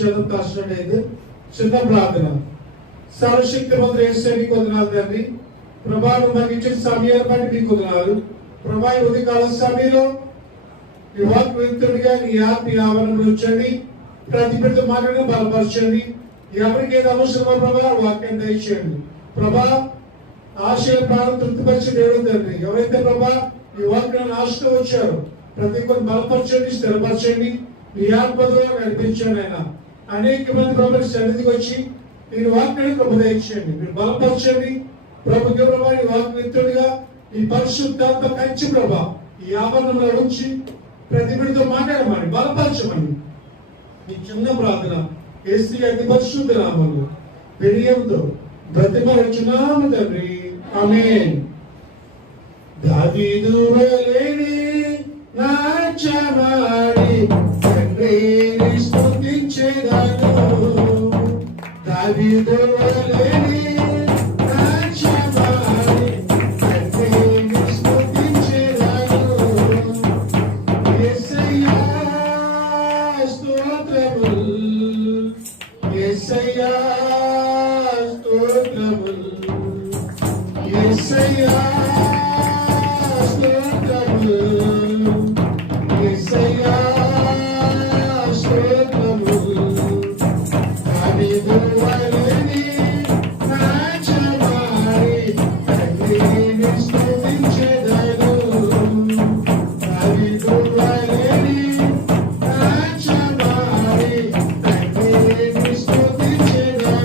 చదువుతాసినట్టయితే చిన్న ప్రార్థన. సర్వశక్తి మంత్రి యేసుని వందనాలు తండ్రి. ప్రభావం మాకు ఇచ్చిన సమయాన్ని బట్టి మీకు వందనాలు ప్రభా. ఈ ఉదయకాల సమయంలో ఈ వాక్ వ్యక్తుడిగా నీ ఆత్మ ఆవరణలో ఉంచండి. ప్రతి బిడ్డ మాటను బలపరచండి. ఎవరికి ఏది అవసరమో ప్రభా వాక్యం దయచేయండి ప్రభా. ఆశయ ప్రాణం తృప్తిపరిచే దేవుడు తండ్రి. ఎవరైతే ప్రభా ఈ వాక్యాన్ని ఆశతో వచ్చారు ప్రతి ఒక్కరు బలపరచండి, స్థిరపరచండి, మీ ఆత్మతో నడిపించండి. ఆయన అనేక మంది ప్రభుత్వ సన్నిధికి వచ్చి నేను వాక్యాన్ని ప్రభు దయచేయండి, మీరు బలపరచండి ప్రభుత్వ ప్రభా. ఈ వాక్యతుడిగా ఈ పరిశుద్ధాత్మ కంచి ప్రభా ఈ ఆభరణంలో ఉంచి ప్రతి బిడ్డతో మాట్లాడమని బలపరచమని ఈ చిన్న ప్రార్థన యేసు అతి పరిశుద్ధ నామములో వినయంతో బ్రతిమరచున్నాము తండ్రి, ఆమేన్. దావీదు వలెనే నాట్యమాడి తండ్రిని స్తుతించెదను. దావీదు వలెనే నాట్యమాడి తండ్రిని స్తుతించెదను. యేసయ్యా స్తోత్రములు, యేసయ్యా స్తోత్రములు, యేసయ్యా స్తోత్రములు, యేసయ్యా స్తోత్రములు. దావీదు వలెనే నాట్యమాడి తండ్రిని స్తుతించెదను. దావీదు వలెనే నాట్యమాడి తండ్రిని స్తుతించెదను.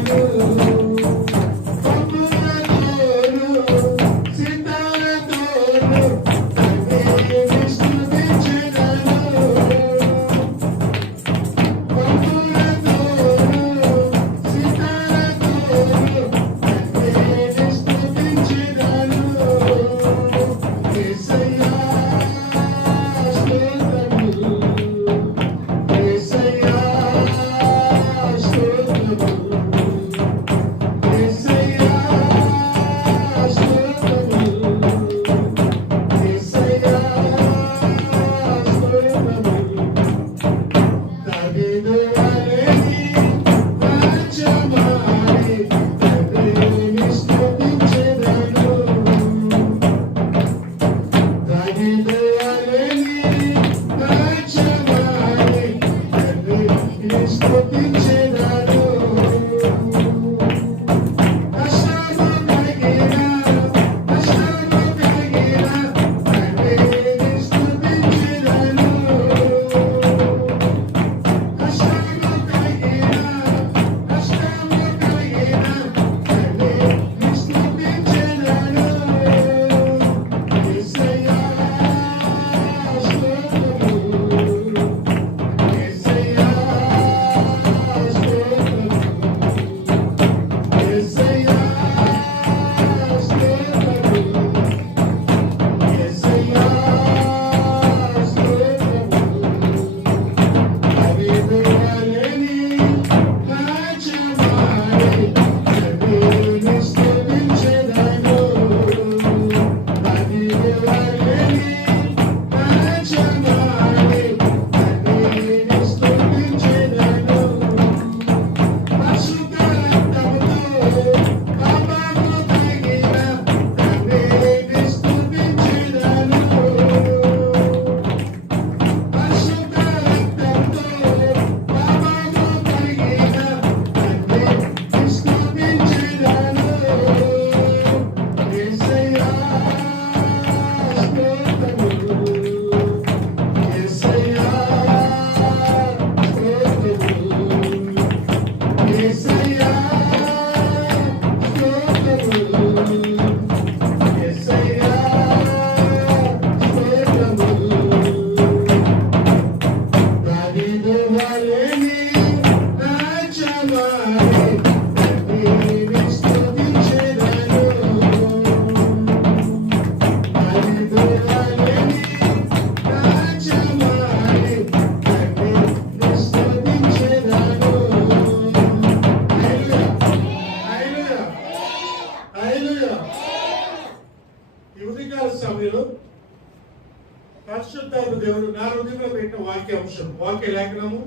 పరిశుద్ధాత్మ దేవుడు నా హృదయంలో పెట్టిన వాక్యాంశం వాక్య లేఖనము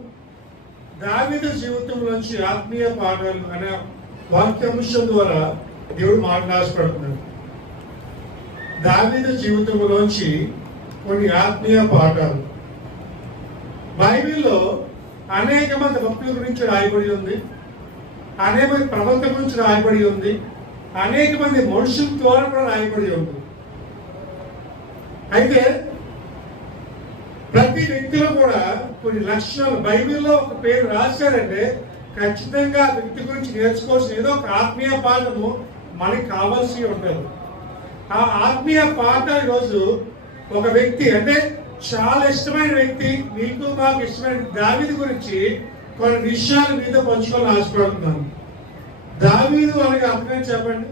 దావీదు జీవితంలోంచి ఆత్మీయ పాఠాలు అనే వాక్యాంశం ద్వారా దేవుడు మాట్లాడుతున్నాడు. దావీదు జీవితంలోంచి కొన్ని ఆత్మీయ పాఠాలు బైబిల్లో అనేక మంది భక్తుల గురించి రాయబడి ఉంది, అనేక మంది ప్రవక్తల గురించి రాయబడి ఉంది, అనేక మంది మనుషుల ద్వారా కూడా రాయబడి ఉంది. అయితే ప్రతి వ్యక్తిలో కూడా కొన్ని లక్షణాలు బైబిల్లో ఒక పేరు రాశారంటే ఖచ్చితంగా ఆ వ్యక్తి గురించి నేర్చుకోవాల్సిన ఏదో ఒక ఆత్మీయ పాఠము మనకి కావాల్సి ఉంటుంది. ఆ ఆత్మీయ పాఠం ఈరోజు ఒక వ్యక్తి అంటే చాలా ఇష్టమైన వ్యక్తి, మీకు మాకు ఇష్టమైన దావీదు గురించి కొన్ని విషయాలు మీతో పంచుకోవాలని ఆశపడుతున్నాను. దావీదు అనగా అర్థం చెప్పండి.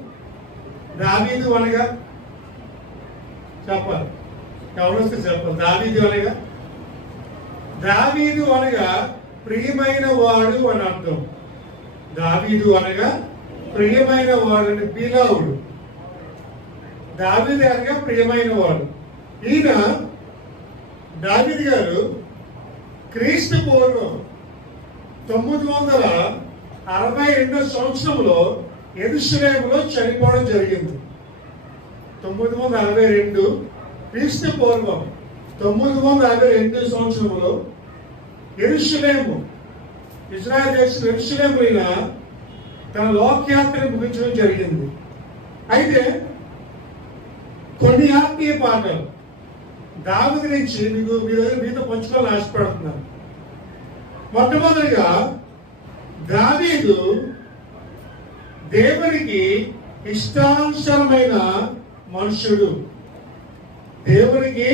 దావీదు అనగా చెప్పాలి, ఎవరొస్తే చెప్పాలి. దావీదు అనగా ప్రియమైన వాడు అని అర్థం. దావీదు అనగా ప్రియమైన వాడు అంటే బిలవ్డ్. దావీదు అనగా ప్రియమైన వాడు. ఈయన దావీదు గారు క్రీస్తు పూర్వం 962 సంవత్సరంలో యెరూషలేములో చనిపోవడం జరిగింది. 962 క్రీస్తు పూర్వం 962 సంవత్సరంలో యెరూషలేము, ఇజ్రాయెల్ దేశం యెరూషలేము తన లోకయాత్రను ముగించడం జరిగింది. అయితే కొన్ని ఆత్మీయ పాఠాలు దావీదు నుంచి మీతో పంచుకోవాలని ఆశపడుతున్నాను. మొట్టమొదటిగా దావీదు దేవునికి ఇష్టానుసారమైన మనుష్యుడు. దేవునికి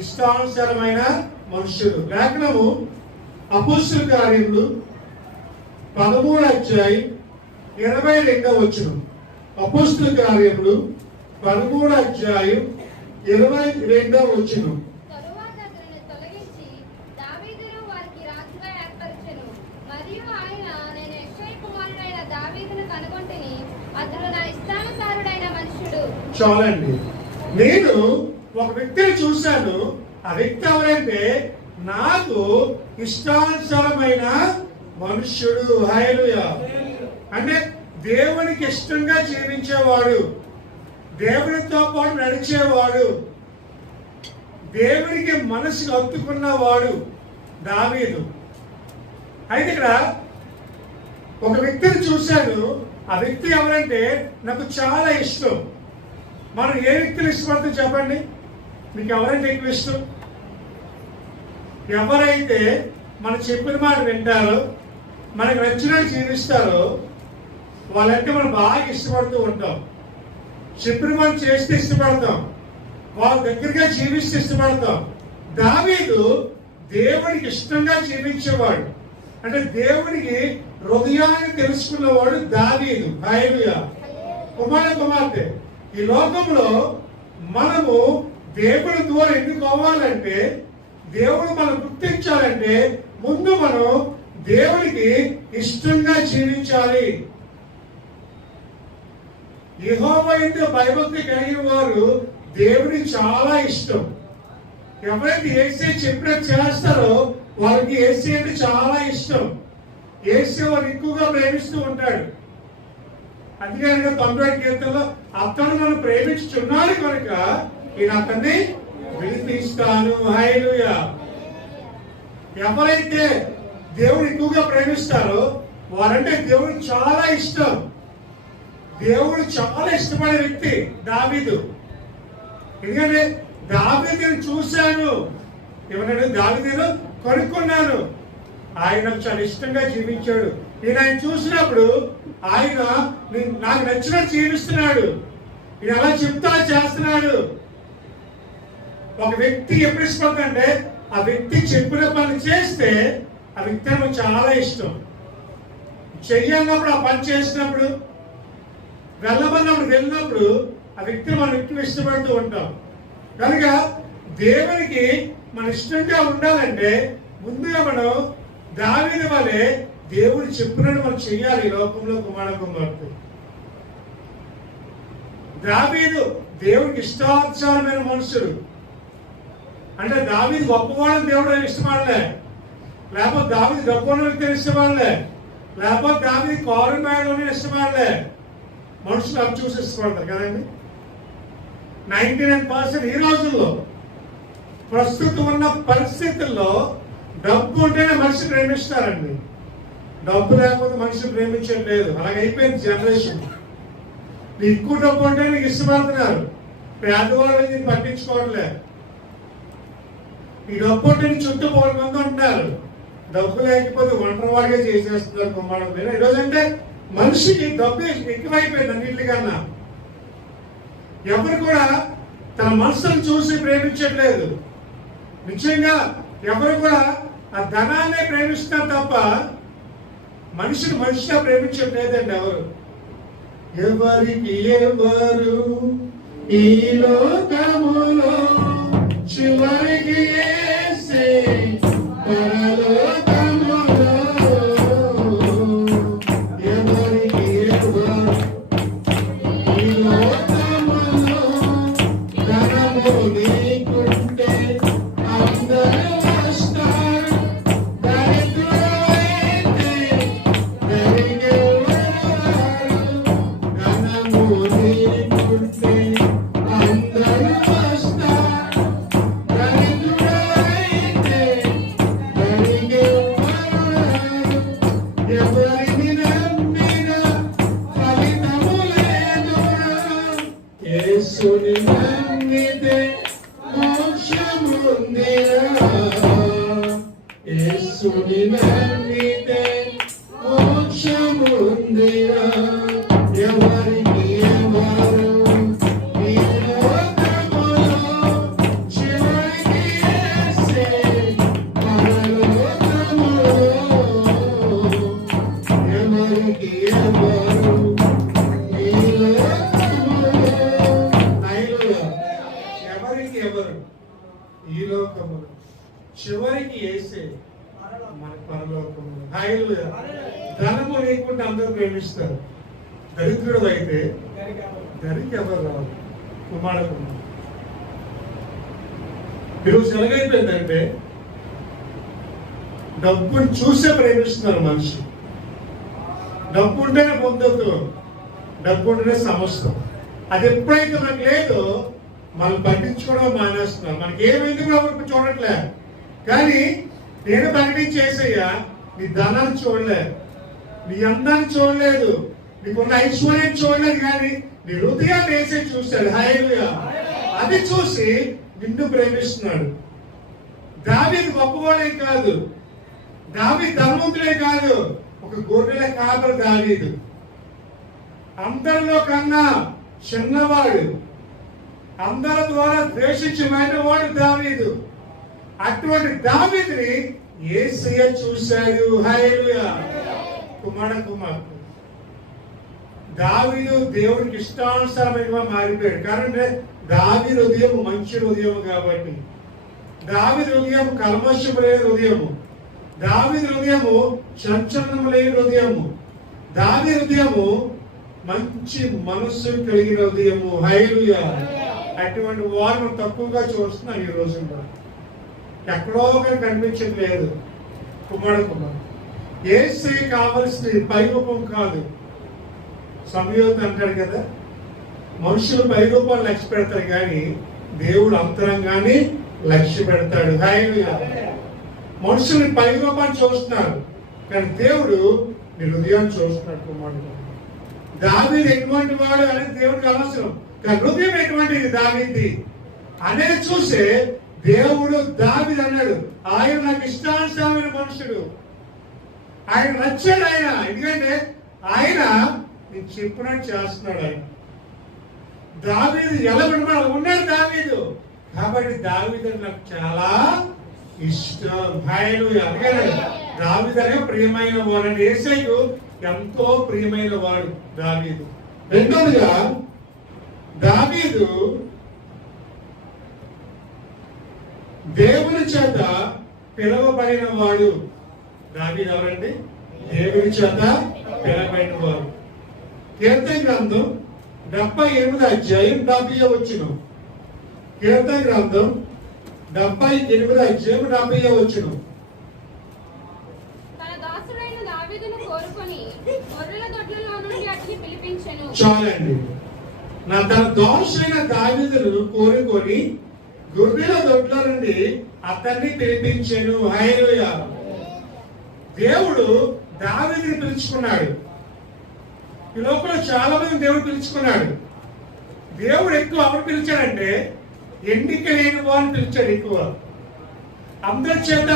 ఇష్టానుసారమైన మనుష్యుడు. లేఖనము అపోస్తలుల కార్యములు 13:22. అపోస్తలుల కార్యములు 13:22. తరువాత అతనిని తొలగించి దావీదును వారికి రాజుగా ఏర్పరచెను. మరియు ఆయన, నేను యెష్షయి కుమారుడైన దావీదును కనుగొంటిని, అతడు నా ఇష్టానుసారుడైన మనుష్యుడు. చాలండి. నేను ఒక వ్యక్తిని చూశాను. ఆ వ్యక్తి ఎవరంటే నాకు ఇష్టానుసారమైన మనుష్యుడు. హల్లెలూయా. అంటే దేవునికి ఇష్టంగా జీవించేవాడు, దేవునితో పాటు నడిచేవాడు, దేవునికి మనసుకు హత్తుకున్నవాడు దావీదు. అయితే ఇక్కడ ఒక వ్యక్తిని చూశాను. ఆ వ్యక్తి ఎవరంటే నాకు చాలా ఇష్టం. మనం ఏ వ్యక్తిని ఇష్టపడుతూ చెప్పండి, మీకు ఎవరంటే ఎక్కువ ఇష్టం? ఎవరైతే మనం చెప్పిన మాట వింటారో, మనకు నచ్చినట్టు జీవిస్తారో వాళ్ళంటే మనం బాగా ఇష్టపడుతూ ఉంటాం. చెప్పిన మాట చేస్తే ఇష్టపడతాం, వాళ్ళ దగ్గరగా జీవిస్తే ఇష్టపడతాం. దావీదు దేవునికి ఇష్టంగా జీవించేవాడు, అంటే దేవునికి హృదయాన్ని తెలుసుకున్నవాడు దావీదు. హల్లెలూయా. కుమార్తె, ఈ లోకంలో మనము దేవుని ద్వారా ఎందుకు అవ్వాలంటే, దేవుడు మనం గుర్తించాలంటే ముందు మనం దేవునికి ఇష్టంగా జీవించాలి. యెహోవా యందు భయభక్తి కలిగిన వారు దేవునికి చాలా ఇష్టం. ఎవరైతే యేసే చెప్పినట్టు చేస్తారో వారికి యేసే అంటే చాలా ఇష్టం. యేసే వారు ఎక్కువగా ప్రేమిస్తూ ఉంటాడు. అందుకే 90 కీర్తనలో అతను మనం ప్రేమించుచున్నాడు కనుక నేను అతన్ని విడిపిస్తాను. హల్లెలూయా. ఎవరైతే దేవుడు ఎక్కువగా ప్రేమిస్తారో వారంటే దేవుడికి చాలా ఇష్టం. దేవుడు చాలా ఇష్టపడే వ్యక్తి దావీదు. ఎందుకంటే దావీదుని చూశాను, ఏమన్నాడు? దావీదును కొనుక్కున్నాను, ఆయన చాలా ఇష్టంగా జీవించాడు. నేను ఆయన చూసినప్పుడు ఆయన నాకు నచ్చినట్టు జీవిస్తున్నాడు, నేను అలా చెప్తా చేస్తున్నాడు. ఒక వ్యక్తి ఎప్పుడు ఇష్టపడుతుందంటే ఆ వ్యక్తి చెప్పిన పని చేస్తే ఆ వ్యక్తి నాకు చాలా ఇష్టం. చెయ్యన్నప్పుడు ఆ పని చేసినప్పుడు, వెళ్ళమన్నప్పుడు వెళ్ళినప్పుడు ఆ వ్యక్తిని మనం ఎక్కువ ఇష్టపడుతూ ఉంటాం. కనుక దేవునికి మన ఇష్టంగా ఉండాలంటే ముందుగా మనం దావీదు వలె దేవుడు చెప్పినట్టు మనం చెయ్యాలి. ఈ లోకంలో కుమార్తె దావీదు దేవుడికి ఇష్టానుసారమైన మనుషుడు. అంటే దావీదు గొప్పవాడని దేవుడు ఇష్టపడలే, లేకపోతే దావీదు డబ్బున్న వ్యక్తిని ఇష్టపడలే, లేకపోతే దావీదు కారు మేడలోనే ఇష్టపడలే. మనుషులు అవి చూసి ఇష్టపడతారు కదండి. 99% ఈ రోజుల్లో ప్రస్తుతం ఉన్న పరిస్థితుల్లో డబ్బు ఉంటేనే మనిషి ప్రేమిస్తారండి. డబ్బు లేకపోతే మనిషి ప్రేమించట్లేదు. అలాగే అయిపోయింది జనరేషన్. నీకు ఎక్కువ డబ్బు ఉంటే నీకు ఇష్టపడుతున్నారు, పేదవాళ్ళు నేను పట్టించుకోవట్లేదు. ఈ డబ్బు ఉంటే నీ చుట్టూ 100 మంది ఉంటారు, డబ్బు లేకపోతే ఒంటరివాడిగా చేసేస్తున్నారు కుమారుడు మీద. ఈరోజు అంటే మనిషికి డబ్బు ఎక్కువైపోయింది అన్నింటికన్నా. ఎవరు కూడా తన మనసును చూసి ప్రేమించట్లేదు. నిశ్చయంగా ఎవరు కూడా ఆ ధనాన్ని ప్రేమిస్తున్నారు తప్ప మనిషిని మనిషిగా ప్రేమించట్లేదండి. ఎవరికి ఎవరు ఈ లోకములో చివరికి యేసే పరలోకములో. ఎవరికి ఎవరు ఈ లోకములో ధనము నీకుంటే అందరూ వస్తారు, దరిద్రుడైతే దరిద్రుడు. ధనము నీకుంటే అందరూ వస్తారు, దరిద్రుడైతే దరిద్రుడు. ఎవరిని నమ్మినా ఫలితము లేదు, యేసుని నమ్మితే మోక్షముందిరా. యేసుని నమ్మితే మోక్షముందిరా. ఎవరికి ఎవరు ఈ లోకములో చివరికి యేసే పరలోకములో. ఎవరికి ఎవరు ఈ లోకములో. ఎవరికి ఎవరు ఈ లోకములో చివరికి యేసే మన పరలోకములో. హల్లెలూయా. ధనము లేకుండా అందరూ ప్రేమిస్తారు, దరిద్రుడు అయితే దరికి ఎవరు రావాలి. కుమారుడు ఈరోజు ఎలాగైపోయిందంటే డబ్బుని చూసే ప్రేమిస్తున్నారు మనిషి. డబ్బు ఉంటేనే పొందొద్దు, డబ్బు ఉంటేనే సమస్తం. అది ఎప్పుడైతే మనకు లేదో మనం పట్టించుకోవడం మానేస్తున్నాం. మనకి ఏమైంది కూడా చూడట్లే. కానీ నేను ప్రకటించేసయ్యా, నీ ధనాన్ని చూడలే, నీ అందాన్ని చూడలేదు, నీకున్న ఐశ్వర్యం చూడలేదు, కానీ నీ హృదయాన్ని వేసే చూశాడు. హల్లెలూయా. అది చూసి నిన్ను ప్రేమిస్తున్నాడు. దావీదు గొప్పవాడే కాదు, దావీదు ధనవంతుడే కాదు, ఒక గొర్రెల కాపరి దావీదు. అందరిలో కన్నా చిన్నవాడు, అందరి ద్వారా ద్వేషించమైన వాడు దావీదు. అటువంటి దావీదుని యేసయ్య చూశాడు. హల్లెలూయా. కుమార్తె దావీదు దేవుడికి ఇష్టానుసారమైన మారిపోయాడు. कारण దావీదు హృదయం మంచి హృదయం కాబట్టి. దావీదు హృదయం కల్మషం లేని హృదయము, దావీదు హృదయము చంచలనం లేని హృదయము, దావీదు హృదయము మంచి మనస్సు కలిగిన హృదయము. హల్లెలూయా. అటువంటి వారిని తక్కువగా చూస్తున్నాం ఈ రోజుల్లో. ఎక్కడో ఒకరు కనిపించట్లేదు. కుమారుడు యేసయ్య కావలసింది పైరూపం కాదు. సమయోత అంటాడు కదా, మనుషులు పైరూపాలు లక్ష్య పెడతారు కానీ దేవుడు అంతరంగాన్ని లక్ష్య పెడతాడు. హల్లెలూయా. మనుషులు పైరూపాన్ని చూస్తున్నారు కానీ దేవుడు నీ హృదయాన్ని చూస్తున్నాడు. కుమారుడు దావీదు ఎటువంటి వాడు అనేది దేవుడికి అవసరం, కానీ హృదయం ఎటువంటిది దావీది అనేది చూసే దేవుడు దావీదు అన్నాడు, ఆయన నాకు ఇష్టానుసారమైన మనుషుడు, ఆయన నచ్చాడు. ఆయన ఎందుకంటే ఆయన నేను చెప్పినట్టు చేస్తున్నాడు. ఆయన దావీదు ఎలా ఉన్నాడు దావీదు, కాబట్టి దావీదు నాకు చాలా ఇష్టం. హల్లెలూయా. అందుకని దావీదు అనే ప్రియమైన వాడు, యేసయ్యకు ఎంతో ప్రియమైన వాడు దావీదు. రెండోదిగా దావీదు దేవుని చేత పిలవబడిన వాడు. దావీదు ఎవరండి? దేవుని చేత పిలవబడిన వాడు. కీర్తన గ్రంథం 78 అధ్యాయం 70 వచనం. కీర్తన గ్రంథం 78 అధ్యాయం 70 వచనం. గొర్రెల దొడ్లలో నుండి అతన్ని పిలిపించెను. చాలండి. తన దోషైన దావీదును కోరుకొని గొర్రెల దొడ్ల నుండి అతన్ని పిలిపించెను. హల్లెలూయా. దేవుడు దావీదుని పిలుచుకున్నాడు. ఈ లోపల చాలా మంది దేవుడు పిలుచుకున్నాడు. దేవుడు ఎక్కువ ఎవరు పిలిచాడంటే ఎన్నిక లేని వారిని పిలిచాడు. ఎక్కువ అందరి చేత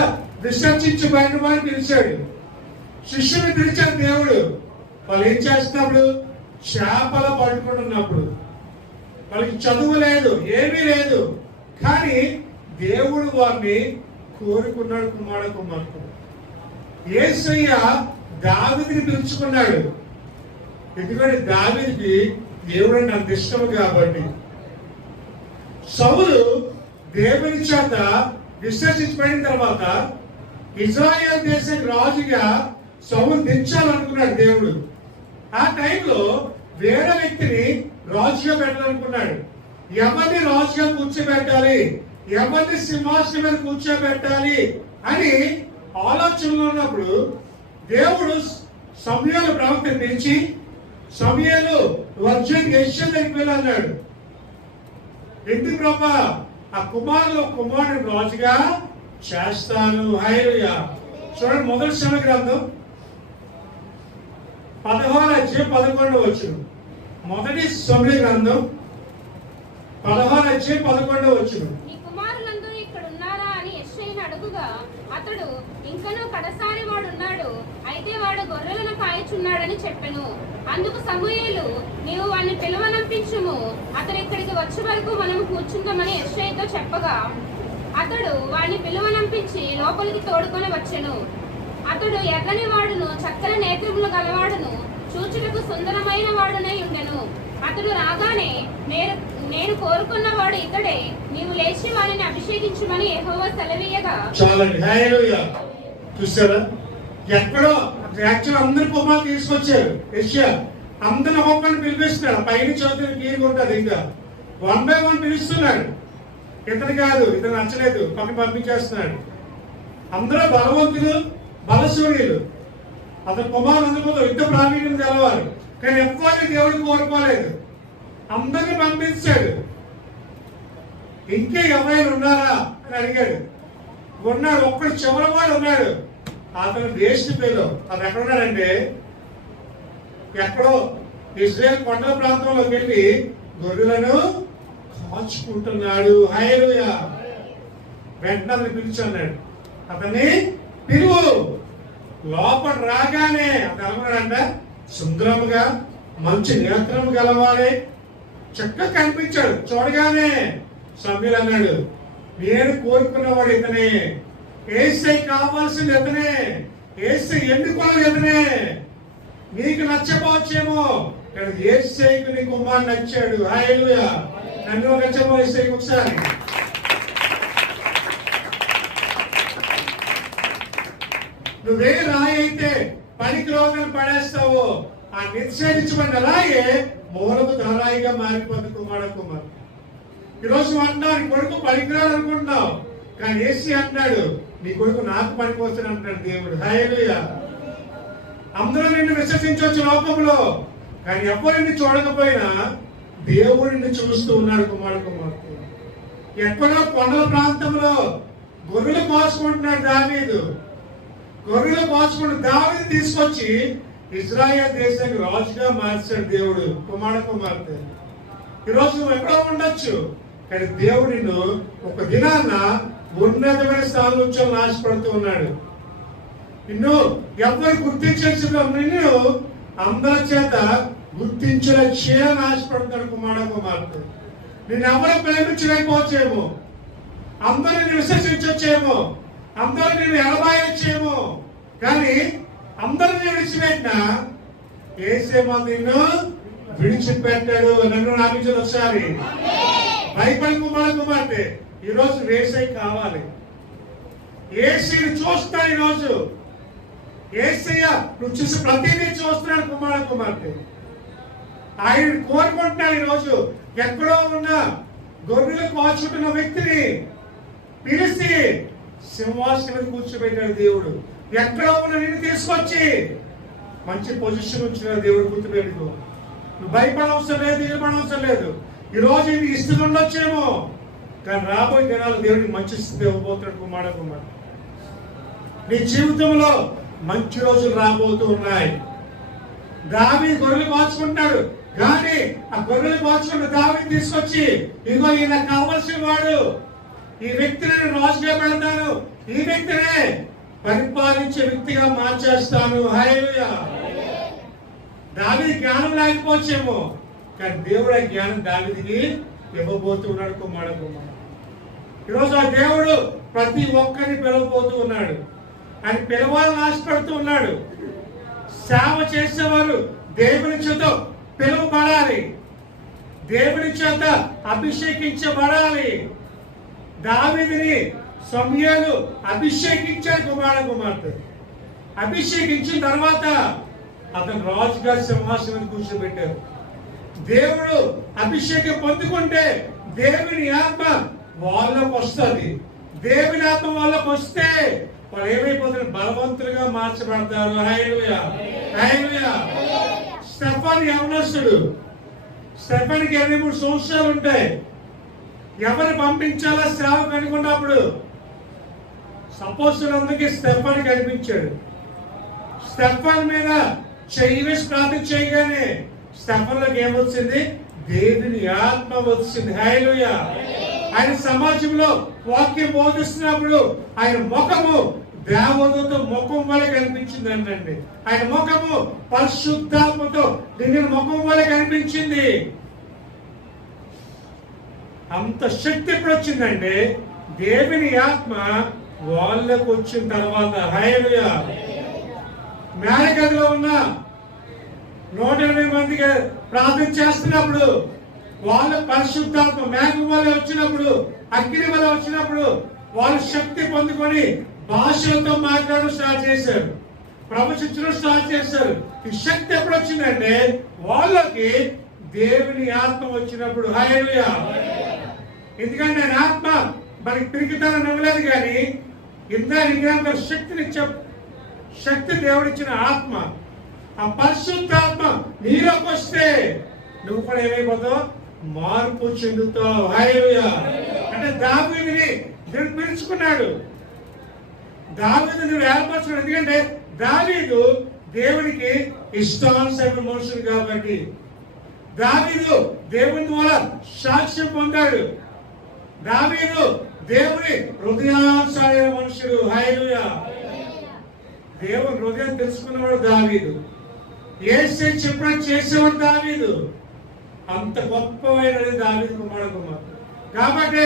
విసర్జించబడిన వారిని పిలిచాడు. శిష్యుని పిలిచాడు దేవుడు. వాళ్ళు ఏం చేస్తున్నప్పుడు చేపలు పట్టుకుంటున్నప్పుడు వాళ్ళకి చదువు లేదు, ఏమీ లేదు, కానీ దేవుడు వారిని కోరుకున్నాడు. కుమారుడు యేసయ్య దావీదుని పిలుచుకున్నాడు. ఎందుకంటే దావీదుకి దేవుడు అంటే అంత ఇష్టం కాబట్టి. సౌలు దేవుని చేత విసర్జించబడిన తర్వాత ఇజ్రాయెల్ దేశం రాజుగా సౌలు దించాలనుకున్నాడు దేవుడు. ఆ టైంలో వేరే వ్యక్తిని రాజుగా పెట్టాలనుకున్నాడు. ఎవరిని రాజుగా కూర్చోబెట్టాలి, ఎవరిని సింహాసనం మీద కూర్చోబెట్టాలి అని ఆలోచనలో ఉన్నప్పుడు దేవుడు సమూయేలు ప్రవక్తని పిలిచి, సమూయేలు వర్జన్ యెషయా దగ్గరికి వెళ్ళి అన్నాడు, ఎందుకు ప్రభా? ఆ కుమారుడు రాజుగా చేస్తాను. హల్లెలూయా. చూడండి, మొదటి సమయ గ్రంథం 16:11. మొదటి సమయ గ్రంథం 16:11. నీ కుమారులందరూ ఇక్కడ ఉన్నారా అని యెషయాను అడుగుగా అతడు, ఇంకనూ కడసారి వాడు ఉన్నాడు, అయితే వాడు గొర్రెలను కాయచున్నాడని చెప్పెను. అందుకు సమూయేలు, నీవు వాడిని పిలువనంపించుము, అతడు ఇక్కడికి వచ్చే వరకు మనం కూర్చుందామని యెషయాతో చెప్పగా అతడు వాడిని పిలువనంపించి లోపలికి తోడుకొని వచ్చెను. అతడు ఎర్రని వాడును, చక్కని నేత్రములు గలవాడును, చూచుటకు సుందరమైన వాడునై ఉండెను. అతడు రాగానే, నేను కోరుకున్నవాడు ఇతడే, నీవు లేచి వారిని అభిషేకించమని యెహోవా సెలవీయగా. చాలండి. హల్లెలూయా. చూసారా, ఎక్కడో యాక్చువల్ అందరి బొమ్మలు తీసుకొచ్చారు. యెషయా అందరి బొమ్మలను పిలిపిస్తున్నాడు. పైన చదువుతున్న క్లియర్గా ఉంటుంది. ఇంకా 1 by 1 పిలుస్తున్నాడు. ఇతను కాదు, ఇతను నచ్చలేదు, పక్కన పంపించేస్తున్నాడు. అందరూ బలవంతులు, బలశూన్యులు. అతని కుమారులందరితో యుద్ధ ప్రావీణ్యం తెలవాలి, కానీ ఎవరిని దేవుడు కోరుకోలేదు. అందరిని పంపించాడు. ఇంకే ఎవరైనా ఉన్నారా అని అడిగాడు. ఉన్నాడు, ఒక్కడు చివరి వాడు ఉన్నాడు. అతను వేస్ట్ పేరు. అతను ఎక్కడ ఉన్నాడంటే ఎక్కడో ఇజ్రాయెల్ కొండల ప్రాంతంలోకి వెళ్ళి గొర్రెలను కాచుకుంటున్నాడు. హల్లెలూయా. వెంటనే అతను పిలిచాడు. అతన్ని పిలువు. లోపల రాగానే అతను అనుకున్నాడంట, సుందరముగా మంచి నేత్రము గలవాడే, చక్కగా కనిపించాడు. చూడగానే సమూయేలు అన్నాడు, నేను కోరుకున్నవాడు ఇతనే, యేసయ్య కావాల్సింది ఇతనే, యేసయ్య ఎన్నుకోవాలి ఇతనే. నీకు నచ్చపోవచ్చేమో, కానీ యేసయ్యకు నీ కుమారుడు నచ్చాడు. హల్లెలూయా. నన్ను నచ్చమో యేసయ్యకు ఒకసారి. నువ్వే రాయి అయితే పనికి రోగాలు పడేస్తావో ఆ నిషేధించబడిన అలాగే మూలము ధరాయిగా మారిపోతుంది. కుమారుడు ఈరోజు అంటున్నావు నీ కొడుకు పనికిరాడు అనుకుంటున్నావు, కానీ యేసు అంటున్నాడు నీ కొడుకు నాకు పనికొస్తాడు అంటున్నాడు దేవుడు. హల్లెలూయా. అందరూ నిన్ను విశ్వసించవచ్చు లోకంలో, కానీ ఎవరు నిన్ను చూడకపోయినా దేవుడు నిన్ను చూస్తూ ఉన్నాడు. కుమారుడు ఎక్కడో కొండల ప్రాంతంలో గొర్రెలు కోసుకుంటున్నాడు దావీదు. గొర్రెలు కోసుకుంటూ దావీదు తీసుకొచ్చి ఇజ్రాయెల్ దేశానికి రాజుగా మార్చాడు దేవుడు. కుమార్తె ఈరోజు నువ్వు ఎక్కడో ఉండొచ్చు, కానీ దేవుడు నిన్ను ఒక దినాన్న ఉన్నతమైన స్థానంలో ఉంచాలని ఆశపడుతూ ఉన్నాడు. నిన్ను ఎవరు గుర్తించాల్సిన నిన్ను అందరి చేత గుర్తించిన చేయాలని ఆశపడుతున్నాడు. కుమార్తె నిన్ను ఎవరు ప్రేమించలేకపోవచ్చేమో, అందరూ నిన్ను విశ్వసించొచ్చేమో, అందరూ నిన్ను ఎడబాయొచ్చేమో, కానీ అందరిని విడిచిపెట్టినా యేసేమో నిన్ను విడిచిపెట్టాడు. నన్ను నాపించదు ఒకసారి. బైబిల్ కుమార్తె ఈరోజు యేసయ్య కావాలి. యేసయ్యను చూస్తా. ఈరోజు యేసయ్య నువ్వు చూసి ప్రతిదీ చూస్తున్నాడు. కుమార్తె ఆయన కోరుకుంటున్నాడు. ఈరోజు ఎక్కడో ఉన్న గొర్రెలు కాచుకుంటున్న వ్యక్తిని పిలిచి సింహాసనం మీద కూర్చోబెట్టాడు దేవుడు. ఎక్కడో ఉన్న నిన్ను తీసుకొచ్చి మంచి పొజిషన్ వచ్చిన దేవుడు గుర్తుపెట్టుకో. నువ్వు భయపడవసరం లేదు, ఏమనవసరం లేదు. ఈ రోజు ఇది ఇష్టం ఉండొచ్చేమో, కానీ రాబోయే దినాలు దేవుడికి మంచి స్థితి ఇవ్వబోతున్నాడు. కుమార నీ జీవితంలో మంచి రోజులు రాబోతూ ఉన్నాయి. దావీదు గొర్రెలు మార్చుకుంటాడు, కానీ ఆ గొర్రెలు మార్చుకున్న దావీదు తీసుకొచ్చి, ఇదిగో ఈయన కావలసిన వాడు, ఈ వ్యక్తిని నేను రాజుగా పెడతాను, ఈ వ్యక్తినే పరిపాలించే వ్యక్తిగా మార్చేస్తాను. హల్లెలూయా. దావీదు జ్ఞానం లేకపోవచ్చేమో, కానీ దేవుడు ఆ జ్ఞానం దావీదుకి ఇవ్వబోతున్నాడు. కుమార ఈరోజు ఆ దేవుడు ప్రతి ఒక్కరిని పిలవబోతూ ఉన్నాడు. ఆయన పిలవాలని ఆశపడుతూ ఉన్నాడు. సేవ చేసేవారు దేవుని చేత పిలువబడాలి, దేవుని చేత అభిషేకించబడాలి. దావీదుని సమూయేలు అభిషేకించాడు. కుమార్తె అభిషేకించిన తర్వాత అతను రాజుగా సింహాసనం కూర్చోబెట్టారు. దేవుడు అభిషేకం పొందుకుంటే దేవుని ఆత్మ వాళ్ళకు వస్తుంది. దేవుని ఆత్మ వాళ్ళకు వస్తే వాళ్ళు ఏమైపోతారు? బలవంతులుగా మార్చబడతారు. హల్లెలూయా, హల్లెలూయా. స్టెఫాను యవనస్తుడు. స్టెఫానుకి 23 సంవత్సరాలు ఉంటాయి. ఎవరు పంపించాలో సేవకు అనుకున్నప్పుడు అపోస్తలులందరికీ స్టెఫాను కనిపించాడు. స్టెఫాను మీద చెయ్యి వేసి ప్రార్థన చేయగానే స్టెఫానులోకి ఏమొచ్చింది? దేవుని ఆత్మ వచ్చింది. హల్లెలూయా. ఆయన సమాజంలో వాక్యం బోధిస్తున్నప్పుడు ఆయన ముఖము దేవదూత ముఖం వల్ల కనిపించింది అంటండి. ఆయన ముఖము పరిశుద్ధాత్మతో నిండిన ముఖం వల్ల కనిపించింది. అంత శక్తి ఎప్పుడు వచ్చిందంటే దేవుని ఆత్మ వాళ్ళకు వచ్చిన తర్వాత. హల్లెలూయా. మేడగదిలో ఉన్న 180 మందికి ప్రార్థన చేస్తున్నప్పుడు వాళ్ళ పరిశుద్ధాత్మ మేఘం వల్ల వచ్చినప్పుడు, అగ్ని వల్ల వచ్చినప్పుడు వాళ్ళు శక్తి పొందుకొని భాషలతో మాట్లాడడం స్టార్ట్ చేశారు, ప్రవచించడం స్టార్ట్ చేశారు. ఈ శక్తి ఎప్పుడు వచ్చిందంటే వాళ్ళకి దేవుని ఆత్మ వచ్చినప్పుడు. హల్లెలూయా. ఎందుకంటే ఆయన ఆత్మ మనకి పిరికితనం ఇవ్వలేదు, కానీ ఇంత శక్తినిచ్చే శక్తి దేవుడిచ్చిన ఆత్మ. ఆ పరిశుద్ధాత్మ నీలోకి వస్తే నువ్వు కూడా ఏమైపోతావు? మార్పు చెందుతావు. హల్లెలూయా. అంటే దావీదుని దేవుడు పిలుచుకున్నాడు, దావీదుని ఏర్పరచుకున్నాడు. ఎందుకంటే దావీదు దేవునికి ఇష్టానుసరణ మనుషుడు కాబట్టి. దావీదు దేవుని ద్వారా సాక్ష్యం పొందాడు. దావీదు దేవుని హృదయానుసారైన మనుషుడు. హల్లెలూయా. దేవుని హృదయం తెలుసుకున్నవాడు దావీదు. యేసే చెప్పినట్టు చేసేవాడు దావీదు. అంత గొప్పమైనది దావీదు కుమారుడు. కాబట్టి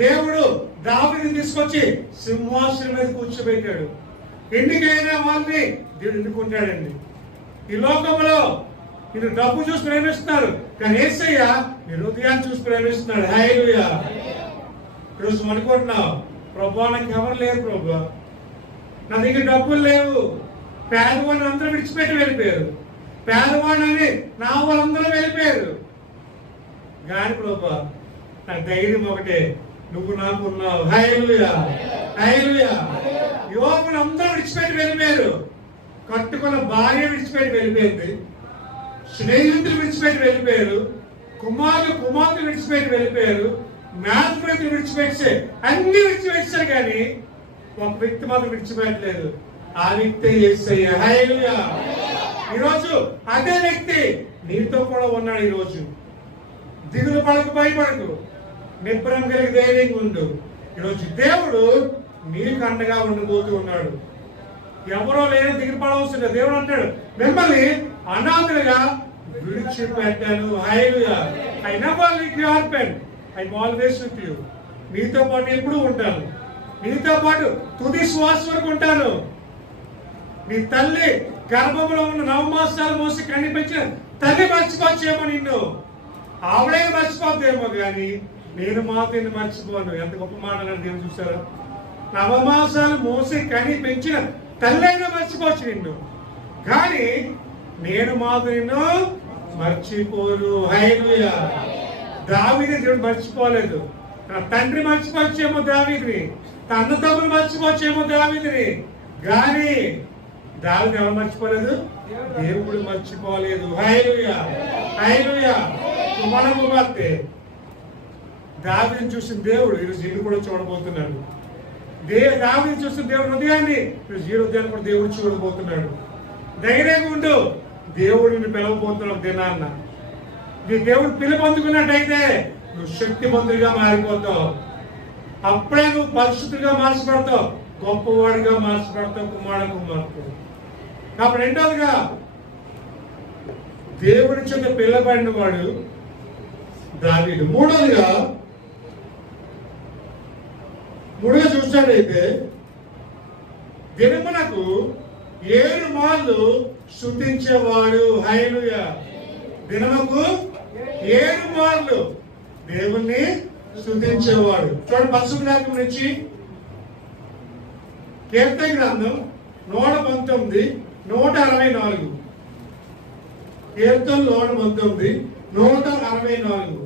దేవుడు దావీదుని తీసుకొచ్చి సింహాసనం మీద కూర్చోబెట్టాడు. ఎన్నికైనా వాళ్ళని దేవుడు ఎన్నుకుంటాడండి. ఈ లోకంలో మీరు డబ్బు చూసి ప్రేమిస్తున్నారు, కానీ యేసయ్య మీ హృదయాన్ని చూసి ప్రేమిస్తున్నాడు. హల్లెలూయా. ఈరోజు అనుకుంటున్నావు, ప్రభువా నాకు ఎవరు లేరు, ప్రభువా నా దగ్గర డబ్బులు లేవు, పేదవాడిని అందరూ విడిచిపెట్టి వెళ్ళిపోయారు, పేదవాడిని నా వాళ్ళందరూ వెళ్ళిపోయారు. కానీ ప్రభువా నా ధైర్యం ఒకటే, నువ్వు నాకు ఉన్నావు. హల్లెలూయా, హల్లెలూయా. యువకులు అందరూ విడిచిపెట్టి వెళ్ళిపోయారు. కట్టుకున్న భార్య విడిచిపెట్టి వెళ్ళిపోయింది, స్నేహితులు విడిచిపెట్టి వెళ్ళిపోయారు, కుమార్తెలు విడిచిపెట్టి వెళ్ళిపోయారు, మేనప్రతులు విడిచిపెట్టే అన్ని విడిచిపెట్టారు. కానీ ఒక వ్యక్తి మాత్రం విడిచిపెట్టలేదు. ఆ వ్యక్తి యేసయ్య. హల్లెలూయా. ఈరోజు అదే వ్యక్తి నీతో కూడా ఉన్నాడు. ఈరోజు దిగులు పడకు, భయపడకు, నిబ్బరం కలిగి ధైర్యంగా ఉండు. ఈరోజు దేవుడు నీకు అండగా ఉండబోతూ ఉన్నాడు. ఎవరో లేని దిగులు పడవలసిన దేవుడు అంటాడు, మిమ్మల్ని అనాథలుగా విడిచిపెట్టాను. Hallelujah. I never leave you orphan, I am always with you. నీతో పాటు ఎప్పుడూ ఉంటాను, నీతో పాటు తుది శ్వాస వరకు ఉంటాను. నీ తల్లి గర్భంలో ఉన్న 9 మాసాలు మోసి కనిపించిన తల్లి మర్చిపోవచ్చేమో, నిన్ను ఆవిడే మర్చిపోద్దేమో, కానీ నేను మాత్రం మర్చిపోను. ఎంత గొప్ప మాట దేవుడు. చూసారా? 9 మాసాలు మోసి కని పెంచిన తల్లైనా మర్చిపోవచ్చు నిన్ను, కానీ నేను మాత్రం నిన్ను మర్చిపోను. హల్లెలూయా. దావీదుని దేవుడు మర్చిపోలేదు. తన తండ్రి మర్చిపోవచ్చేమో దావీదుని, తన అన్నదమ్ములు మర్చిపోవచ్చేమో దావీదుని, కానీ దావిని ఎవరు మర్చిపోలేదు? దేవుడు మర్చిపోలేదు. హల్లెలూయా, హల్లెలూయా. కుమార్తె దావీదుని చూసిన దేవుడు ఈరోజు ఇల్లు కూడా చూడబోతున్నాడు. దావీదుని చూసిన దేవుడు హృదయాన్ని ఈరోజు ఈ హృదయాన్ని కూడా దేవుడు చూడబోతున్నాడు. ధైర్యంగా ఉండు, దేవుడు నిన్ను పిలవబోతున్నాడు దినాన్న. నీ దేవుడు పిలుపు అందుకున్నట్టయితే నువ్వు శక్తిమంతుడిగా మారిపోతావు. అప్పుడే నువ్వు పరిశుద్ధుడిగా మార్చబడతావు, గొప్పవాడిగా మార్చబడతావు, కుమార్తె. కాబట్టి రెండవదిగా దేవుడి చేత పిల్లబడిన వాడు దావీదు. మూడోదిగా చూసినట్టయితే దినమునకు 7 మార్లు స్తుతించేవాడు. హల్లెలూయా. దినముకు 7 మార్లు దేవుణ్ణి స్తుతించేవాడు. చూడండి, పరిశుద్ధ నుంచి కీర్తన గ్రంథం 119, 164. కీర్తన 119, 164.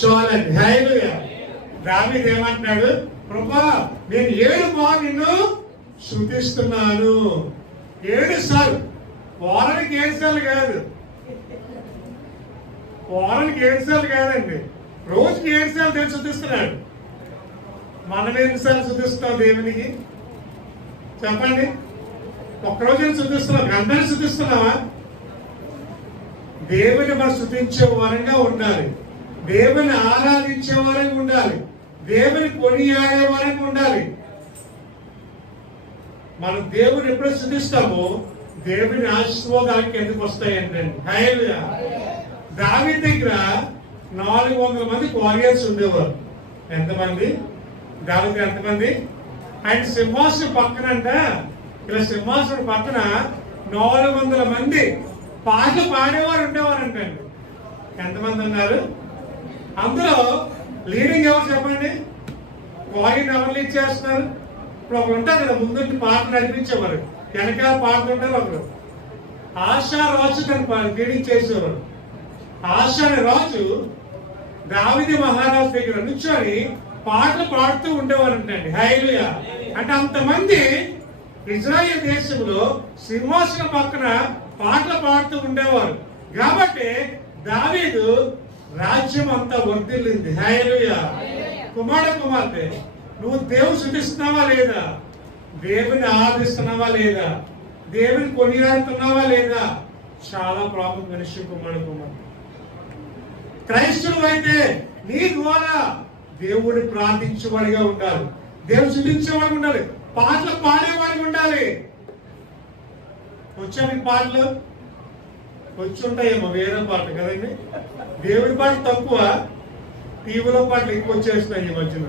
చూడండి, హల్లెలూయా. దావీదు ఏమంటున్నాడు? ప్రభువా, నేను 7 మార్లు నిన్ను స్తుతిస్తున్నాను. 7 సార్లు. వారానికి 7 సార్లు కాదు, వారానికి 7 సార్లు కాదండి, రోజుకి 7 సార్లు దేవుడు స్తుతిస్తున్నాడు. మనం ఎన్నిసార్లు స్తుతిస్తాం దేవునికి? చెప్పండి. ఒక్కరోజు స్తుతిస్తున్నాం, గంటలు స్తుతిస్తున్నావా? దేవుని మనం స్తుతించే వారంగా ఉండాలి, దేవుని ఆరాధించే వారంగా ఉండాలి, దేవుని కొనియాడే వారంగా ఉండాలి. మనం దేవుని ఎప్పుడు స్తుతిస్తామో దేవుని ఆశీర్వాదాలు ఎందుకు వస్తాయంటే, హల్లెలూయా. దావీదు దగ్గర 400 మంది వారియర్స్ ఉండేవారు. ఎంతమంది? దావీదు ఎంతమంది? ఆయన సింహాసనం పక్కనంట, ఇలా సింహాసనం పక్కన 400 మంది పాటలు పాడేవారు ఉండేవారంటండి. ఎంతమంది ఉన్నారు? అందులో లీడింగ్ ఎవరు చెప్పండి? వారిని ఎవరు లీడ్ చేస్తున్నారు? ఇప్పుడు ఒకరు ఉంటారు కదా, ముందు పాటలు నడిపించేవారు, వెనకాల పాడుతుంటారు ఒకరు. ఆశా రాజు తను లీడింగ్ చేసేవారు. ఆశా అనే రాజు దావీదు మహారాజు దగ్గర నుంచొని పాటలు పాడుతూ ఉండేవారంటండి. హల్లెలూయా. అంటే అంతమంది ఇజ్రాయెల్ దేశంలో సింహాసనం పక్కన పాటలు పాడుతూ ఉండేవారు కాబట్టి దావీదు రాజ్యం అంతా వర్ధిల్లింది. హల్లెలూయా. కుమార్తె, నువ్వు దేవుని స్తుతిస్తున్నావా లేదా? దేవుని ఆరాధిస్తున్నావా లేదా? దేవుని కొనియాడుతున్నావా లేదా? చాలా ప్రాముఖ్యమైన విషయం. కుమార్తె, క్రైస్తవులు అయితే నీ ద్వారా దేవుడిని ప్రార్థించేవాడిగా ఉండాలి, దేవుని స్తుతించేవాడిగా ఉండాలి, పాటలు పాడేవాడిగా ఉండాలి. వచ్చా మీకు పాటలు? వచ్చి ఉంటాయేమో, వేరే పాటలు కదండి. దేవుడి పాటలు తక్కువ, టీవీలో పాటలు ఎక్కువ వచ్చేస్తున్నాయి ఈ మధ్యన.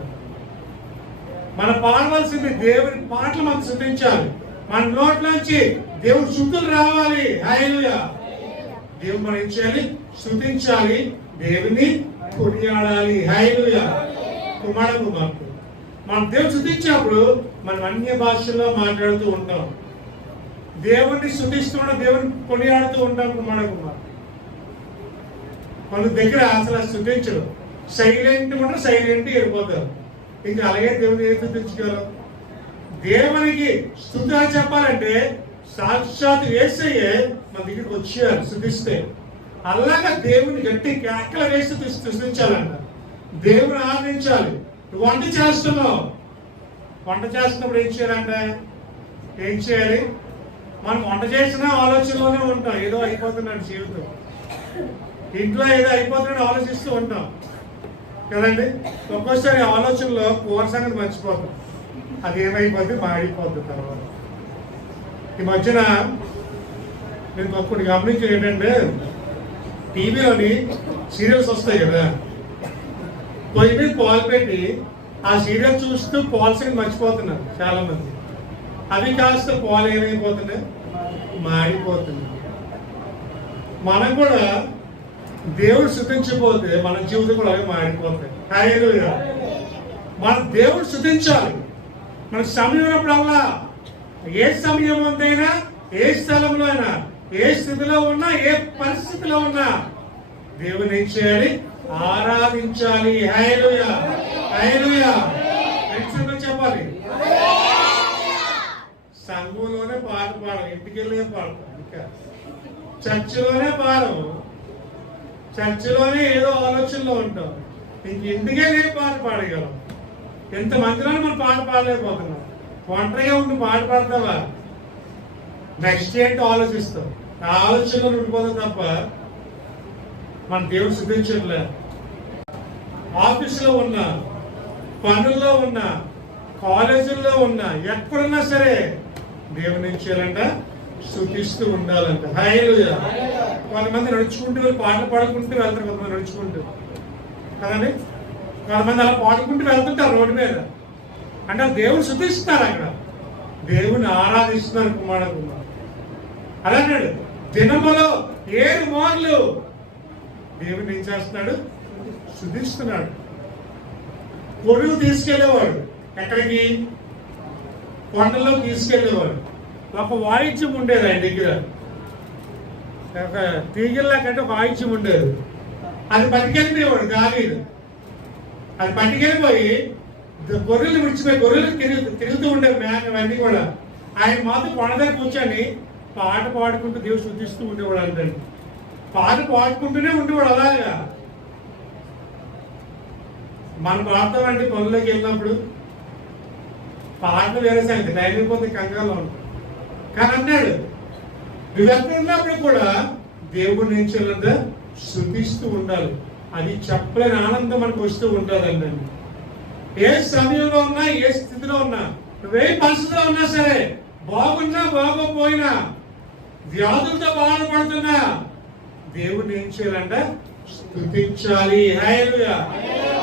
మనం పాడవలసింది దేవుడి పాటలు మనం స్తుతించాలి, మన నోట్లోంచి దేవుడి స్తుతులు రావాలి. హల్లెలూయా. దేవుడు మనం ఏం చేయాలి? స్తుతించాలి, దేవుని కొనియాడాలి. హల్లెలూయా. కుమార్తె, మనం దేవుడు స్తుతించినప్పుడు మనం అన్య భాషల్లో మాట్లాడుతూ ఉంటాం, దేవుణ్ణి స్తుతిస్తూ దేవుని కొనియాడుతూ ఉంటాం. కుమార్తె, మన దగ్గర అసలు స్తుతించరు, సైలెంట్ కూడా సైలెంట్ వెళ్ళిపోతారు. ఇంకా అలాగే దేవుని ఏం స్తుతించగలరు? దేవునికి స్తుతులు చెప్పాలంటే సాక్షాత్ యేసయ్యే మన దగ్గరికి వచ్చేయాలి స్తుతిస్తే. అలాగా దేవుని గట్టి కేకలు వేసి స్తుతించాలంట, దేవుని ఆరాధించాలి. నువ్వు వంట చేస్తున్నావు, వంట చేస్తున్నప్పుడు ఏం చేయాలంట? ఏం చేయాలి? మనం వంట చేసిన ఆలోచనలోనే ఉంటాం, ఏదో అయిపోతున్నాడు జీవితం, ఇంట్లో ఏదో అయిపోతున్నాడు ఆలోచిస్తూ ఉంటాం కదండి. ఒక్కోసారి ఆలోచనలో కూర సంగతి మర్చిపోతాం, అది ఏమైపోద్ది? మాడిపోద్ది. తర్వాత ఈ మధ్యన నేను ఒక్కటి గమనించేది ఏంటంటే, టీవీలోని సీరియల్స్ వస్తాయి కదా, పొయ్యి మీద పాలు పెట్టి ఆ సీరియల్ చూస్తూ పాలు సంగతి మర్చిపోతున్నారు చాలా మంది. అవి కాస్త పాలు ఏమైపోతున్నాయి? మాడిపోతుంది. మనం కూడా దేవుడు స్తుతించకపోతే మన జీవితం కూడా అవి మాడిపోతాయి. హల్లెలూయా. మనం దేవుడు స్తుతించాలి. మనకు సమయం ఉన్నప్పుడల్లా, ఏ సమయం ఉందైనా, ఏ స్థలంలో అయినా, ఏ స్థితిలో ఉన్నా, ఏ పరిస్థితిలో ఉన్నా దేవుని ఏం చేయాలి? ఆరాధించాలి. హల్లెలూయా, హల్లెలూయా. చెప్పాలి. సంఘంలోనే పాట పాడం, ఇంటికి వెళ్ళే పాడతాం, ఇంకా చర్చిలోనే పాడం, చర్చిలోనే ఏదో ఆలోచనలో ఉంటాం, ఇంక ఇంటికే నేను పాట పాడగలం. ఎంతమందిలో మనం పాట పాడలేకపోతున్నాం. ఒంటరిగా ఉండి పాట పాడతావా, నెక్స్ట్ ఏంటో ఆలోచిస్తాం, ఆ ఆలోచనలో ఉండిపోతాం తప్ప మన దేవుడు సిద్ధించట్లేదు. ఆఫీసులో ఉన్నా, పనుల్లో ఉన్నా, కాలేజీల్లో ఉన్నా, ఎక్కడున్నా సరే దేవుని ఏం చేయాలంట, స్తుతిస్తూ ఉండాలంట. హల్లెలూయా. కొంతమంది నడుచుకుంటూ వెళ్ళి పాటలు పాడుకుంటూ వెళ్తారు, కొంతమంది నడుచుకుంటూ కదండి, కొంతమంది అలా పాడుకుంటూ వెళ్తుంటారు రోడ్డు మీద. అంటే దేవుని స్తుతిస్తున్నారు, అక్కడ దేవుని ఆరాధిస్తున్నారు కుమారుడు. అలా అన్నాడు, దినములో 7 మార్లు దేవుని ఏం చేస్తున్నాడు, స్తుతిస్తున్నాడు. కొడుకు తీసుకెళ్లేవాడు, ఎక్కడికి, కొండల్లో తీసుకెళ్లేవాడు. ఒక వాయిద్యం ఉండేది ఆయన దగ్గర, ఒక తీగల్లా కంటే ఒక వాయిద్యం ఉండేది. అది పట్టుకెళ్ళిపోయేవాడు దావీదు. అది పట్టుకెళ్ళిపోయి గొర్రెలు విడిచిపోయి, గొర్రెలు తిరుగుతూ ఉండేది మేక అన్నీ కూడా. ఆయన మాత్రం కొండ దగ్గర కూర్చొని పాట పాడుకుంటూ దేవుడు శుద్ధిస్తూ ఉండేవాడు. అంటే పాట పాడుకుంటూనే ఉండేవాడు. అలాగా మనం పాడతామంటే పనుల్లోకి వెళ్ళినప్పుడు పాటలు వేరే సంగతి, టైం అయిపోతే కంగారులో ఉంటాం. కానీ అన్నాడు, నువ్వు ఎక్కడ ఉన్నప్పుడు కూడా దేవుడిని ఏం చేయాలంటే శుద్ధిస్తూ ఉండాలి. అది చెప్పలేని ఆనందం మనకు వస్తూ ఉంటుందండి. ఏ సమయంలో ఉన్నా, ఏ స్థితిలో ఉన్నా, నువ్వే పరిస్థితిలో ఉన్నా సరే, బాగున్నా బాగోపోయినా, వ్యాధులతో బాధపడుతున్నా, దేవుడిని ఏం చేయాలంటే స్తుతించాలి. హల్లెలూయా.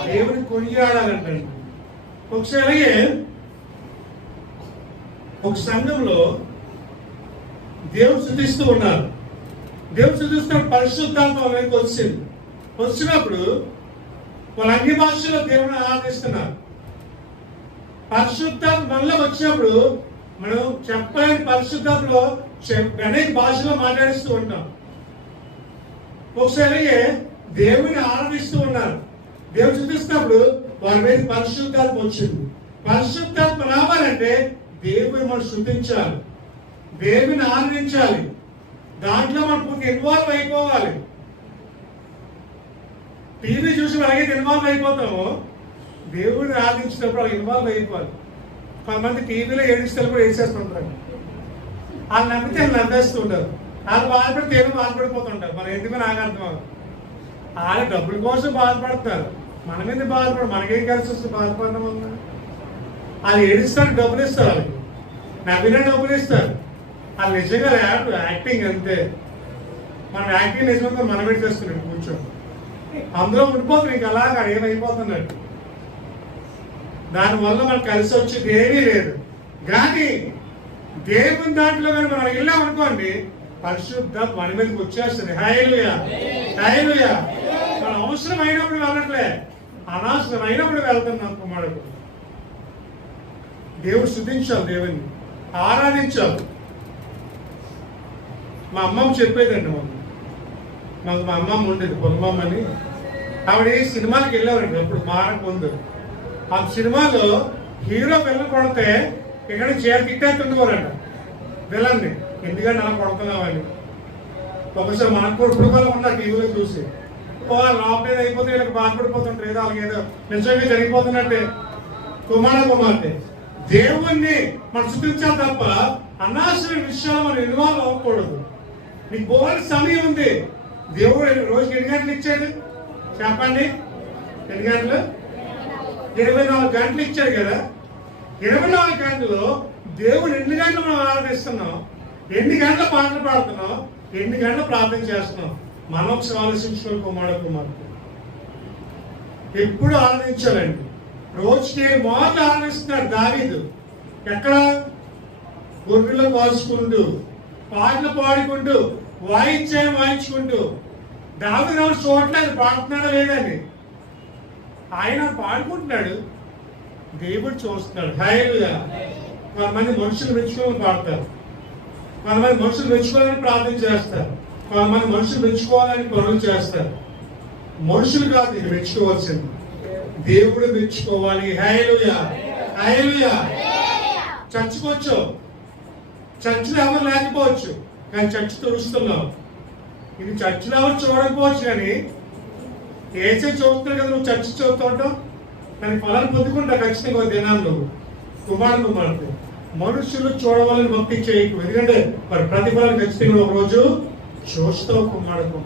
దేవుని కొనియాడాలంటండి. ఒకసారి ఒక సంఘంలో దేవుడు స్తుతిస్తూ ఉన్నారు. దేవుడు స్తుతిస్తున్న పరిశుద్ధాత్మ వాళ్ళకి వచ్చింది. వచ్చినప్పుడు వాళ్ళ అన్ని భాషల్లో దేవుని ఆరాధిస్తున్నారు. పరిశుద్ధాత్మ మనలో వచ్చినప్పుడు మనం చెప్పలేని పరిశుద్ధాత్మలో అనేక భాషలో మాట్లాడిస్తూ ఉంటాం. ఒకసారి దేవుని ఆరాధిస్తూ ఉన్నారు. దేవుడు స్తుతిస్తున్నప్పుడు వారి మీద పరిశుద్ధాత్మ వచ్చింది. పరిశుద్ధాత్మ రావాలంటే దేవుని మనం స్తుతించాలి, దేవుని ఆరాధించాలి, దాంట్లో మనం పూర్తి ఇన్వాల్వ్ అయిపోవాలి. టీవీ చూసి అలాగే ఇన్వాల్వ్ అయిపోతాము, దేవుడిని ఆరాధించినప్పుడు అలా ఇన్వాల్వ్ అయిపోవాలి. కొంతమంది టీవీలో ఏడిస్తే కూడా ఏడ్చేస్తుంటారు, వాళ్ళు నమ్మితే వాళ్ళు నవ్వేస్తూ ఉంటారు, వాళ్ళు బాధపడితే ఏమో బాధపడిపోతుంటారు. మనం ఎందుకు నాకు అర్థం, వాళ్ళు డబ్బుల కోసం బాధపడతారు, మన మీద బాధపడు, మనకేం కలిసి వస్తే బాధపడడం ఉందా? వాళ్ళు ఏడిస్తారు, డబ్బులు ఇస్తారు, వాళ్ళకి నవ్విన డబ్బులు ఇస్తారు. వాళ్ళు నిజంగా యాక్టింగ్ అంతే. మనం యాక్టింగ్ నిజంగా మనం పెట్టేస్తున్నాడు కూర్చొని, అందులో ఉండిపోతుంది, ఇంకా అలాగా ఏమైపోతున్నట్టు. దానివల్ల మనకు కలిసి వచ్చేది ఏమీ లేదు. కానీ దేవుని దాంట్లో కానీ మనం వెళ్ళాం అనుకోండి, పరిశుద్ధ మన మీదకి వచ్చేస్తుంది. హల్లెలూయా. హల్లెలూయా. మనం అవసరమైనప్పుడు వెళ్ళట్లే, అనవసరమైనప్పుడు వెళ్తున్నాం కుమారుడు. దేవుడు స్తుతించాలి, దేవుని ఆరాధించాలి. మా అమ్మమ్మ చెప్పేదండి, మాకు మా అమ్మమ్మ ఉండేది, పొలమమ్మ అని. ఆవిడ సినిమాలకు వెళ్ళేవారండి అప్పుడు మారక ముందు. ఆ సినిమాలో హీరో పిల్లలు కొడితే ఇక్కడ చీర తిట్టేస్తుండేవారంట పిల్లల్ని, ఎందుకంటే అలా కొడుతున్నామని. ఒకసారి మనకు కూడా కుటుంబాలు ఉన్నారు టీవీలో చూసి, లోపల అయిపోతే వీళ్ళకి బాధపడిపోతుంటారు, ఏదో అలాగే ఏదో నిజంగా జరిగిపోతున్నట్టే. కుమార్తె దేవుణ్ణి మనం స్తుతించాలి తప్ప అనవసర విషయాలు మనం ఇన్వాల్వ్ అవ్వకూడదు. నీకు బోల్డ్ సమయం ఉంది. దేవుడు రోజుకి ఎన్ని గంటలు ఇచ్చాడు చెప్పండి? ఎన్ని గంటలు? 24 గంటలు ఇచ్చాడు కదా. 24 గంటలు దేవుడు ఎన్ని గంటలు మనం ఆరాధిస్తున్నాం, ఎన్ని గంటలు పాటలు పాడుతున్నాం, ఎన్ని గంటలు ప్రార్థన చేస్తున్నాం, మనం ఒకసారి ఆలోచించుకోవాలి. కుమార్తె ఎప్పుడు ఆరాధించాలండి. రోజుకి 7 మార్లు ఆరాధిస్తున్నాడు దావీదు. ఎక్కడ? గొర్రెలు కాల్చుకుంటూ, పాటలు పాడుకుంటూ, వాయించాన్ని వాయించుకుంటూ. దావీదు ఎవరు చూడట్లేదు పాడుతున్నాడా లేదని, ఆయన పాడుకుంటున్నాడు, దేవుడు చూస్తున్నాడు. హల్లెలూయా. కొంతమంది మనుషులు మెచ్చుకోవాలని పాడతారు, కొంతమంది మనుషులు మెచ్చుకోవాలని ప్రార్థన చేస్తారు, కొంతమంది మనుషులు మెచ్చుకోవాలని పనులు చేస్తారు. మనుషులు కాదు ఇది మెచ్చుకోవాల్సింది, దేవుడు మెచ్చుకోవాలి. హల్లెలూయా. హల్లెలూయా. చర్చకొచ్చు చర్చిలో ఎవరు లేకపోవచ్చు, కానీ చర్చ్ తుడుస్తున్నావు. ఇది చర్చిలో ఎవరు చూడకపోవచ్చు, కానీ ఏసే చూస్తున్నాడు కదా, నువ్వు చర్చ్ చూస్తూ ఉంటావు. కానీ ఫలాన్ని పొందుకుంటా ఖచ్చితంగా ఒక దినాలు నువ్వు కుమారుడు మారుతావు. మనుషులు చూడవాలని భక్తి చేయకు, ఎందుకంటే మరి ప్రతిఫలాన్ని ఖచ్చితంగా ఒక రోజు చూస్తావు కుమారుడు.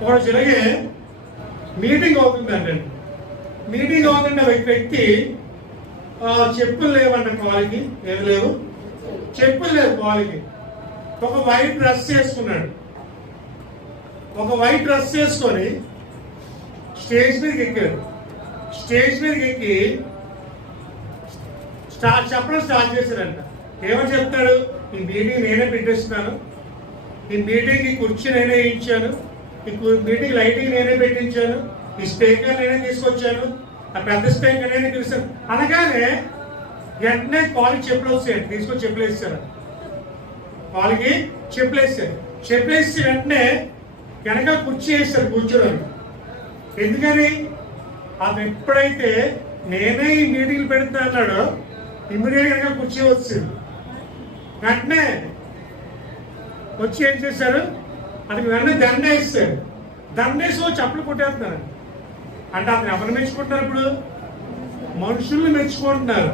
ఒకరోజు ఇలాగే మీటింగ్ అవుతుందండి. మీటింగ్ అవుతుంటే వ్యక్తి చెప్పులు లేవంట కాలికి, ఏమి లేవు, చెప్పులు లేవు కాలికి. ఒక వైట్ డ్రెస్ వేసుకున్నాడు. ఒక వైట్ డ్రెస్ వేసుకొని స్టేజ్ మీదకి ఎక్కాడు. స్టేజ్ మీదకి ఎక్కి చెప్పడం స్టార్ట్ చేశారంట. ఏమని చెప్తాడు? ఈ మీటింగ్ నేనే పెట్టేస్తున్నాను, ఈ మీటింగ్ ఈ కుర్చీ నేనే ఇచ్చాను, ఈ మీటింగ్ లైటింగ్ నేనే పెట్టించాను, ఈ స్పీకర్ నేనే తీసుకొచ్చాను, ఆ పెద్ద స్పీకర్ నేనే పిలిచాను అనగానే వెంటనే కాలికి చెప్పులు వచ్చాయండి. తీసుకొని చెప్పులు వేస్తారు, కాలికి చెప్పులు వేస్తారు. చెప్పులు వేసి వెంటనే వెనక కుర్చీ వేస్తారు కూర్చోడానికి. ఎందుకని? అది ఎప్పుడైతే నేనే ఈ మీటింగ్లు పెడుతున్నా అన్నాడో ఇమ్మీడియట్ వెనక కుర్చీ వచ్చింది. వెంటనే వచ్చి ఏం చేశారు? అది వెంటనే దండ వేస్తారు. దండ వేసి చప్పులు కొట్టేస్తున్నారు. అంటే అతను ఎవరు మెచ్చుకుంటున్నారు? ఇప్పుడు మనుషుల్ని మెచ్చుకుంటున్నారు.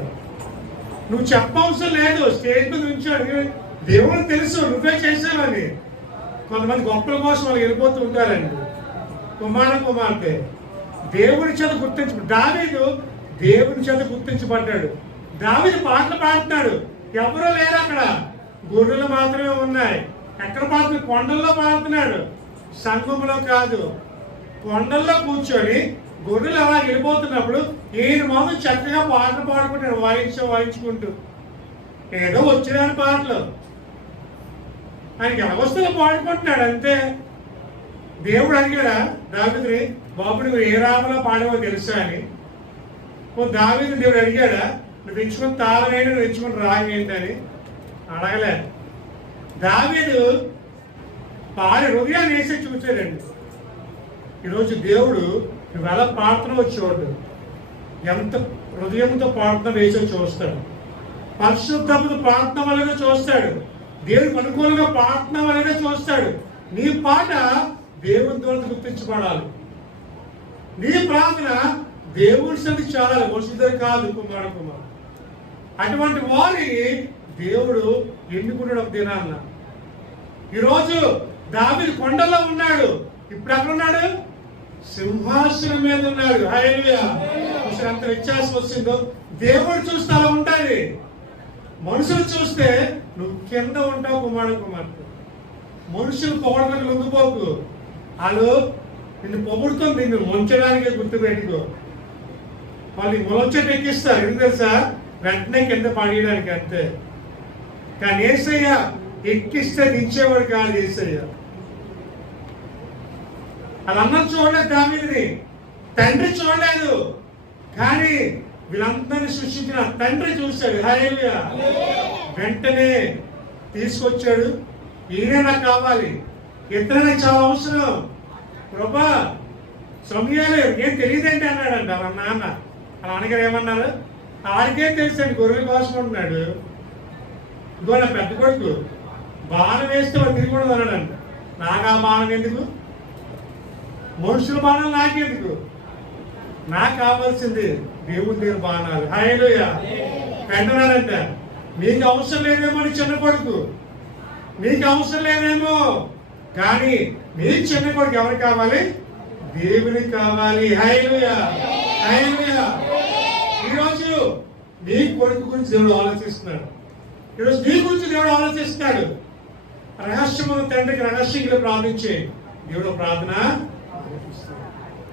నువ్వు చెప్పవసరం లేదు, స్టేజ్ మీద నుంచోడు. దేవుడు తెలుసు నువ్వే చేసావని. కొంతమంది గొప్పల కోసం వాళ్ళు వెళ్ళిపోతూ ఉంటారండి. కుమార్తె దేవుని చేత దావీదు దేవుని చేత గుర్తించబడ్డాడు. దావీదు పాటలు పాడుతున్నాడు, ఎవరూ లేరు అక్కడ, గొర్రెలు మాత్రమే ఉన్నాయి. ఎక్కడ పాడుతున్నాడు? కొండల్లో పాడుతున్నాడు, సంఘంలో కాదు. కొండల్లో కూర్చొని గొర్రెలు అలా వెళ్ళిపోతున్నప్పుడు ఈయన మాత్రం చక్కగా పాటలు పాడుకుంటాడు, వాయించుకుంటూ. ఏదో వచ్చిన పాటలు ఆయనకి అవస్థలో పాడుకుంటున్నాడు అంతే. దేవుడు అడిగాడా దావీదుని, బాబు నువ్వు ఏ రామలో పాడవో తెలుసా అని? దావీదు దేవుడు అడిగాడా, నువ్వు ఎంచుకుని తాళమేంటి, నువ్వు ఎంచుకుని రాగం ఏంటని? అడగలే. దావీదు పాడి హృదయాన్ని వేసే చూసాడండి. ఈరోజు దేవుడు నువ్వు ఎలా పాడుతున్నావో చూడు, ఎంత హృదయంతో పాడుతున్నా వేసే చూస్తాడు. పరిశుద్ధతతో ప్రార్థన వల్లనే చూస్తాడు. దేవుడికి అనుకూలంగా ప్రార్థన వల్లనే చూస్తాడు. నీ పాట దేవుని ద్వారా గుర్తించబడాలి. నీ ప్రార్థన దేవుడి సన్నిధి చాలాలి, మనుషుల కాదు. కుమారుడు అటువంటి వారిని దేవుడు ఎన్నుకున్నాడు ఒక దినాన్న. ఈరోజు దావీదు కొండలో ఉన్నాడు, ఇప్పుడు ఎక్కడ ఉన్నాడు? సింహాసనం మీద ఉన్నాడు. హల్లెలూయా! ఎంత వ్యత్యాసం వచ్చిందో. దేవుడు చూస్తే అలా ఉండాలి. మనుషులు చూస్తే నువ్వు కింద ఉంటావు కుమార్తె. మనుషులు పొగడలకు లొంగిపోకు. వాళ్ళు నిన్ను పొగుడుతుంది, నిన్ను ముంచడానికే గుర్తుపెట్టుకో. వాళ్ళు మొలచెట్టు ఎక్కిస్తారు, ఎందుకు తెలుసా? వెంటనే కింద పడేయడానికి అంతే. కానీ యేసయ్య ఎక్కిస్తే దించేవాడు కాదు. యేసయ్య వాళ్ళందరూ చూడలేదు, దావీదుని తండ్రి చూడలేదు, కానీ వీళ్ళందరినీ సృష్టించిన తండ్రి చూశాడు. హల్లెలూయా! వెంటనే తీసుకొచ్చాడు. ఈయనే నాకు కావాలి, ఇతనే నాకు చాలా అవసరం. ప్రభా సమయాలు ఏం తెలియదండి అన్నాడంట వాళ్ళ నాన్న. వాళ్ళ నాన్నగారు ఏమన్నారు? ఆడికేం తెలుసండి, గొర్రెల కోసం ఉంటున్నాడు. ఇదిగో నా పెద్ద కొడుకు బాణం వేస్తే వాడు తిరిగి కూడా అన్నాడంట. నాకు ఆ బాణం ఎందుకు? మనుషుల బాణాలు నాకెందుకు? నాకు కావాల్సింది దేవుడి దగ్గర బాణాలు. హల్లెలూయా! వెంటనాడంట, నీకు అవసరం లేదేమో నీ చిన్న కొడుకు, నీకు అవసరం లేదేమో, కానీ నీ చిన్న కొడుకు ఎవరు కావాలి? దేవునికి కావాలి. హల్లెలూయా! హల్లెలూయా! ఈరోజు నీ కొడుకు గురించి దేవుడు ఆలోచిస్తున్నాడు. ఈరోజు నీ గురించి దేవుడు ఆలోచిస్తున్నాడు. రహస్యమైన తండ్రికి రహస్యంగా ప్రార్థించే దేవుడు ప్రార్థన.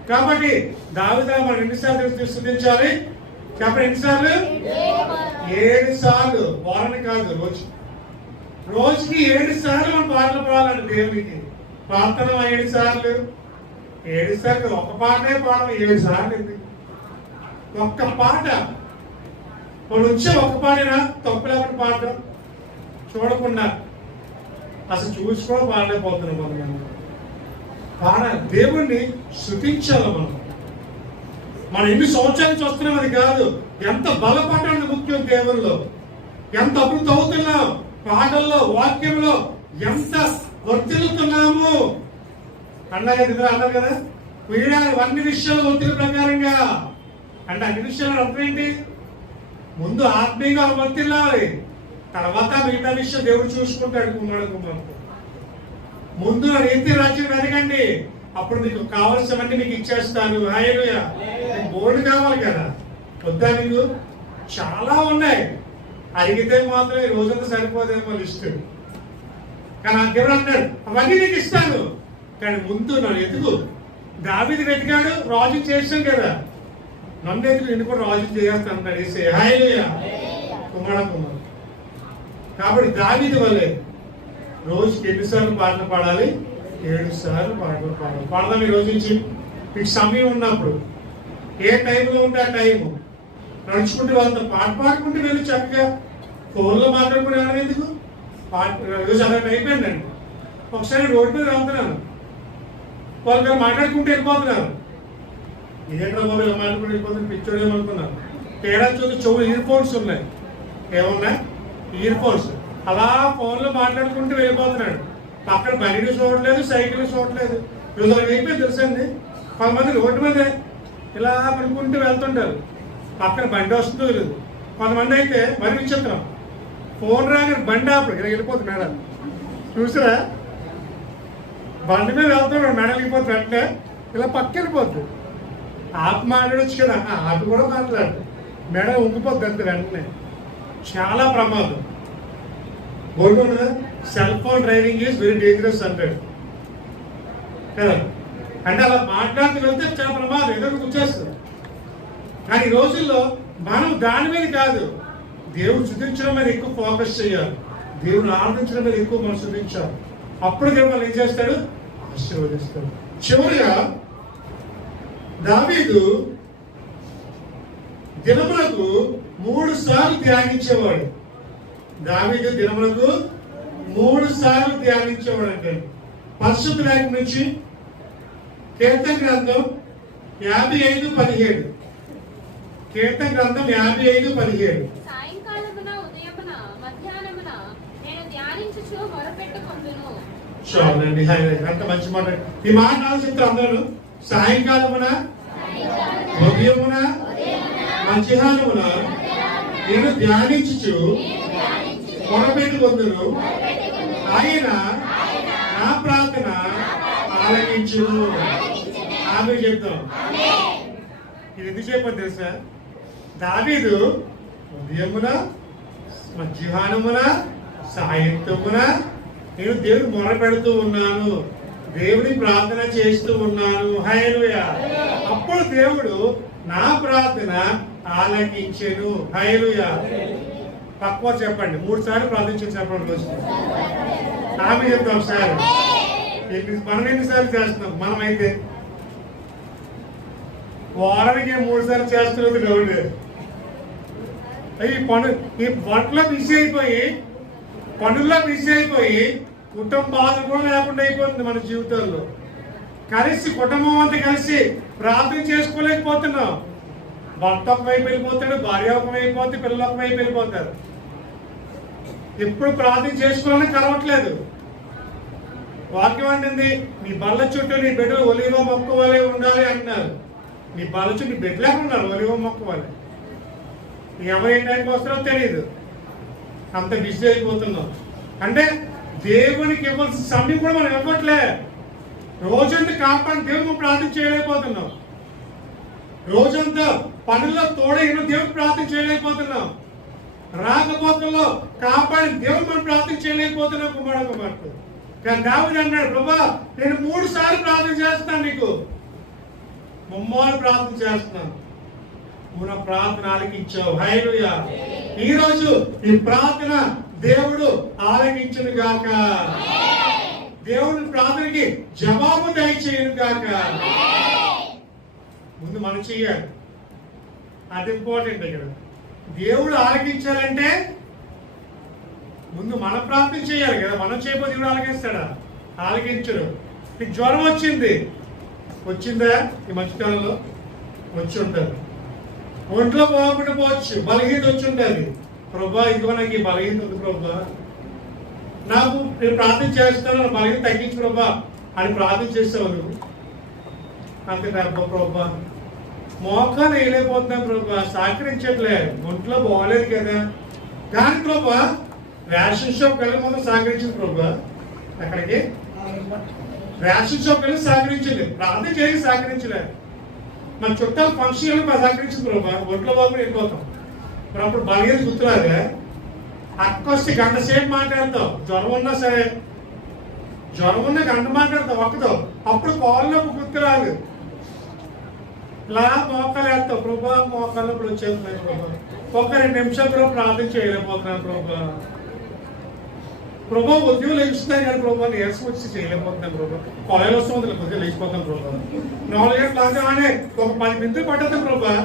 కాబట్టి దావీదు మనం ఎన్నిసార్లు స్తుతించాలి? చెప్పండి, ఎన్నిసార్లు? 7 సార్లు. వారానికి కాదు, రోజుకి 7 సార్లు మనం పాటలు పాడాలండి దేవునికి. ప్రార్థన 7 సార్లు. 7 సార్లు ఒక పాటే పాడడం, 7 సార్లు ఎందుకు? ఒక్క పాట మనం వచ్చే ఒక్క పాడినా తప్పు లేకుండా పాడడం, చూడకుండా అసలు చూసి కూడా పాడలేకపోతున్నాం మనం. దేవుణ్ణి స్తుతించాలి. మనం ఎన్ని సంవత్సరాల నుంచి వస్తున్నాం అది కాదు, ఎంత బలపడడం ముఖ్యం దేవుల్లో. ఎంత అభివృద్ధి అవుతున్నాం, పాటల్లో వాక్యంలో ఎంత వర్తిల్లుతున్నాము అన్నారు కదా, అన్నారు కదా. వీడాలి అన్ని విషయాలు ఒత్తిడి ప్రకారంగా అంటే అన్ని విషయాలు అర్థం ఏంటి? ముందు ఆత్మీయంగా వర్తిల్లాలి, తర్వాత మిగతా విషయం దేవుడు చూసుకుంటాడు. కుమారుడు ముందు నా నీతి రాజ్యం వెనకండి, అప్పుడు మీకు కావలసినవన్నీ మీకు ఇచ్చేస్తాను. హల్లెలూయా. బోర్డు కావాలి కదా, వద్దా? నీకు చాలా ఉన్నాయి, అడిగితే మాత్రం ఈ రోజంతా సరిపోదేమో లిస్టు. కానీ ఆ దేవుడు అంటాడు అవన్నీ నీకు ఇస్తాను, కానీ ముందు నన్ను ఎదుగు. దావీదు వెతికాడు, రాజు చేసాం కదా, నన్ను ఎదుగు, నేను కూడా రాజు చేస్తాను అన్నాడు యేసయ్య. హల్లెలూయా. కుమారుడు కాబట్టి దావీదు వల్లే రోజుకి ఎన్నిసార్లు పాటలు పాడాలి? 7 సార్లు పాటలు పాడాలి. పాడదాం ఈ రోజు నుంచి. మీకు సమయం ఉన్నప్పుడు ఏ టైంలో ఉంటే ఆ టైము నడుచుకుంటే వాళ్ళతో పాట పాడుకుంటే వెళ్ళి చక్కగా ఫోన్లో మాట్లాడుకునే వాళ్ళని ఎందుకు పాట రోజు అలా అయిపోయిందండి. ఒకసారి రోడ్డు మీద వెళ్తున్నాను, వాళ్ళు మాట్లాడుకుంటూ వెళ్ళిపోతున్నారు. ఇదేంట్రా బాబు ఇలా మాట్లాడుకుంటూ వెళ్ళిపోతుంది, పిచ్చోడేమనుకున్నాను. తేడా చూసి చెవులు ఇయర్ ఫోన్స్ ఉన్నాయి. ఏమున్నాయి? Ear phones. అలా ఫోన్లో మాట్లాడుకుంటూ వెళ్ళిపోతున్నాడు. పక్కన బండి చూడలేదు, సైకిల్ చూడలేదు. రోజు అలా అయిపోయింది తెలుసండి. కొంతమంది రోడ్డు మీద ఇలా పడుకుంటూ వెళ్తుంటారు, పక్కన బండి వస్తుందో లేదు. కొంతమంది అయితే మరి విచిత్రం, ఫోన్ రాగానే బండి ఆపడు, ఇలా వెళ్ళిపోతుంది మేడం. చూసారా? బండి మీద వెళ్తున్నాడు, మేడం వెళ్ళిపోతుంది అంటే ఇలా పక్క వెళ్ళిపోద్ది. ఆపి మాట్లాడొచ్చు కదా, ఆపి కూడా మాట్లాడు, మేడం ఉంగిపోద్ది అంతే వెంటనే. చాలా ప్రమాదం. బోర్డు ఉన్నదా? Cell phone driving is very dangerous అంటాడు కదా. అంటే అలా మాట్లాడుతూ వెళ్తే చాలా ప్రమాదం, ఏదో వచ్చేస్తుంది. కానీ ఈ రోజుల్లో మనం దాని మీద కాదు, దేవుడు శుద్ధించడం మీద ఎక్కువ ఫోకస్ చేయాలి, దేవుడు ఆరాధించడం మీద ఎక్కువ మనం శుద్ధించాలి. అప్పుడు దేవుడు ఏం చేస్తాడు? ఆశీర్వదిస్తాడు. చివరిగా దావీదు దినములకు 3 సార్లు ధ్యానించేవాడు. దావీదు దినములకు 3 సార్లు ధ్యానించేవాడు అంటే పరిశుద్ధ లేఖనం నుంచి కీర్తన గ్రంథం 55:17. కీర్తన గ్రంథం 55:17. సాయంకాలమున ఉదయమున మధ్యాహ్నమున నేను ధ్యానించుచు మొరపెట్టుకొందును. చాలండి, అంత మంచి మాట. ఈ మాట ఆలోచిస్తారు అందరూ. సాయంకాలమున ఉదయమున మధ్యాహ్నమున నేను ధ్యానించుచు మొరపెట్టుకొందును, ఆయన నా ప్రార్థన ఆలకించును. ఆమె చెప్తాం. ఇది ఎందుకు చెప్పని తెలుసా? దావీదు ఉదయమున మధ్యాహ్నమున సాయంత్రమున నేను దేవుడు మొర పెడుతూ ఉన్నాను, దేవుని ప్రార్థన చేస్తూ ఉన్నాను. హల్లెలూయా. అప్పుడు దేవుడు నా ప్రార్థన ఆలకించెను. హల్లెలూయా. తక్కువ చెప్పండి, 3 సార్లు ప్రార్థించాను చెప్పండి రోజు. ఆమె చెప్తాం సార్. మనం ఎన్నిసార్లు చేస్తున్నాం? మనమైతే వారానికి 3 సార్లు చేస్తున్నది దేవుడు. ఈ వంటలో బిజీ అయిపోయి, పనుల్లో బిజీ అయిపోయి, కుటుంబ బాధలు కూడా లేకుండా అయిపోతుంది మన జీవితాల్లో. కలిసి కుటుంబం అంతా కలిసి ప్రార్థన చేసుకోలేకపోతున్నాం. భర్త ఒక వైపు వెళ్ళిపోతాడు, భార్య ఒక వైపు అయిపోతే, పిల్లలు ఒక వైపు వెళ్ళిపోతారు. ఎప్పుడు ప్రార్థన చేసుకోవాలని కలవట్లేదు. వాక్యం అంటుంది నీ బల్ల చుట్టూ నీ బిడ్డలు ఒలివ మొక్క వలె ఉండాలి అంటున్నారు. నీ బల్ల చుట్టూ బిడ్డలే ఉన్నారు ఒలివ మొక్క వలె. ఎవరు ఏ టైంకి వస్తారో తెలియదు, అంత బిజీ అయిపోతున్నాం. అంటే దేవునికి ఇవ్వాల్సిన సమయం కూడా మనం ఇవ్వట్లే. రోజంతా కాపాడి దేవుడు ప్రార్థన చేయలేకపోతున్నాం. రోజంతా పనుల్లో తోడైన దేవుడు ప్రార్థన చేయలేకపోతున్నాం. రాకపోకల్లో కాపాడి దేవుడు మనం ప్రార్థన చేయలేకపోతున్నాం. కుమారుడు కానీ దావీదు అన్నాడు, ప్రభా నేను 3 సార్లు ప్రార్థన చేస్తున్నాను, నీకు ముమ్మారు ప్రార్థన చేస్తున్నాను, మన ప్రార్థన ఆలకించావు. హల్లెలూయా. ఈ రోజు ఈ ప్రార్థన దేవుడు ఆలకించును గాక, దేవుడి ప్రార్థనకి జవాబు దయచేయును గాక. ముందు మనం చెయ్యాలి, అది ఇంపార్టెంట్. ఇక్కడ దేవుడు ఆలకించాలంటే ముందు మనం ప్రార్థన చేయాలి కదా. మనం చేయకపోతే దేవుడు ఆలకిస్తాడా? ఆలకించడు. మీకు జ్వరం వచ్చిందా ఈ మధ్యకాలంలో? వచ్చి ఉంటుంది. ఒంట్లో బాగుండకపోవచ్చు, బలహీనత వచ్చి ఉంటుంది, ప్రభా ఇదిగో నాకు ఈ బలహీనత ఉంది ప్రభా, నాకు నేను ప్రార్థన చేస్తాను, నా బలహీనత తగ్గించు ప్రభా అని ప్రార్థన చేస్తావు నువ్వు. అంతే ప్రభా మోకాలు వేయలేకపోతున్నాం ప్రభా, సహకరించట్లే, ఒంట్లో బాగలేదు కదా. కానీ ప్రభా రేషన్ షాప్ వెళ్ళి ముందు సహకరించింది ప్రభా, అక్కడికి రేషన్ షాప్ వెళ్ళి సహకరించింది, ప్రార్థన చేసి సహకరించలేదు. మన చుట్టాలు ఫంక్షన్ వెళ్ళి సహకరించింది ప్రభా, ఒంట్లో బాబు వెళ్ళిపోతాం. మరి అప్పుడు బలహీనత గుర్తురాదే, అక్కొస్తే గంట సేపు మాట్లాడతావు, జ్వరం ఉన్నా సరే, జ్వరం ఉన్న గంట మాట్లాడతావు ఒక్కతో, అప్పుడు కాల్లో గుర్తురాదు. ఇలా మోకాలు వేస్తావు ప్రభా, మోకాళ్ళు ఇప్పుడు వచ్చేస్తున్నాయి ప్రభా, ఒక 2 నిమిషాలు కూడా ప్రార్థన చేయలేకపోతున్నాను ప్రభా. ప్రభా ఉద్యోగులు లేచున్నాయి కానీ ప్రభా నీరసం వచ్చి చేయలేకపోతున్నాను ప్రభా, కాలేజ్ వస్తుంది కొద్దిగా లేచిపోతాం ప్రభా, 4 గంటలు లాగానే ఒక 10 మినిట్లు పట్టేస్తాం ప్రభా,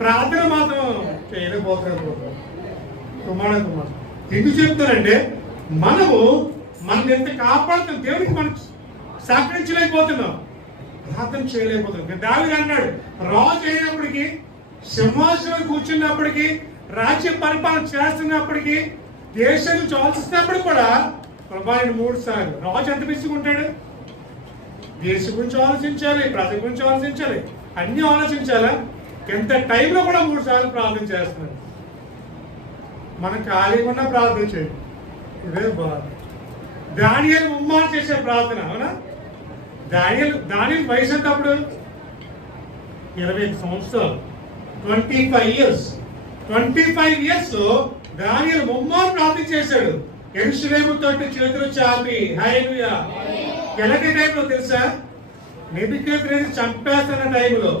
ప్రార్థన మాత్రం చేయలేకపోతున్నాం ప్రభా. కుమార ఎందుకు చెప్తానంటే మనము మనం ఎంత కాపాడుతాం, దేవునికి మనం సహకరించలేకపోతున్నాం, ప్రార్థన చేయలేకపోతున్నాం. దావీదు అన్నాడు, రాజు అయినప్పటికీ, సింహాసనం కూర్చున్నప్పటికీ, రాజ్య పరిపాలన చేస్తున్నప్పటికీ, దేశం నుంచి ఆలోచిస్తున్నప్పుడు కూడా ప్రభా నేను 3 సార్లు, రాజు ఎంత బిసుకుంటాడు, దేశం గురించి ఆలోచించాలి, ప్రజల గురించి ఆలోచించాలి, అన్ని ఆలోచించాలా, ఎంత టైంలో కూడా 3 సార్లు ప్రార్థన చేస్తున్నాడు. మనం ఖాళీగా ఉన్న ప్రార్థన చేయాలి, ఇదే బాధ. దానియేలు ముమ్మారు చేసే ప్రార్థన, అవునా? దానియేలు వయసు ఎంత అప్పుడు? 25 సంవత్సరాలు, 25 ఇయర్స్. 25 ఇయర్స్ దానియేలు ముమ్మారు ప్రార్థన చేశాడు. యెరూషలేము తోటి చేతులు చాపి హల్లెలూయా. ఎలాంటి టైంలో తెలుసా? నెబుకద్నెజరు చంపేస్తున్న టైంలో,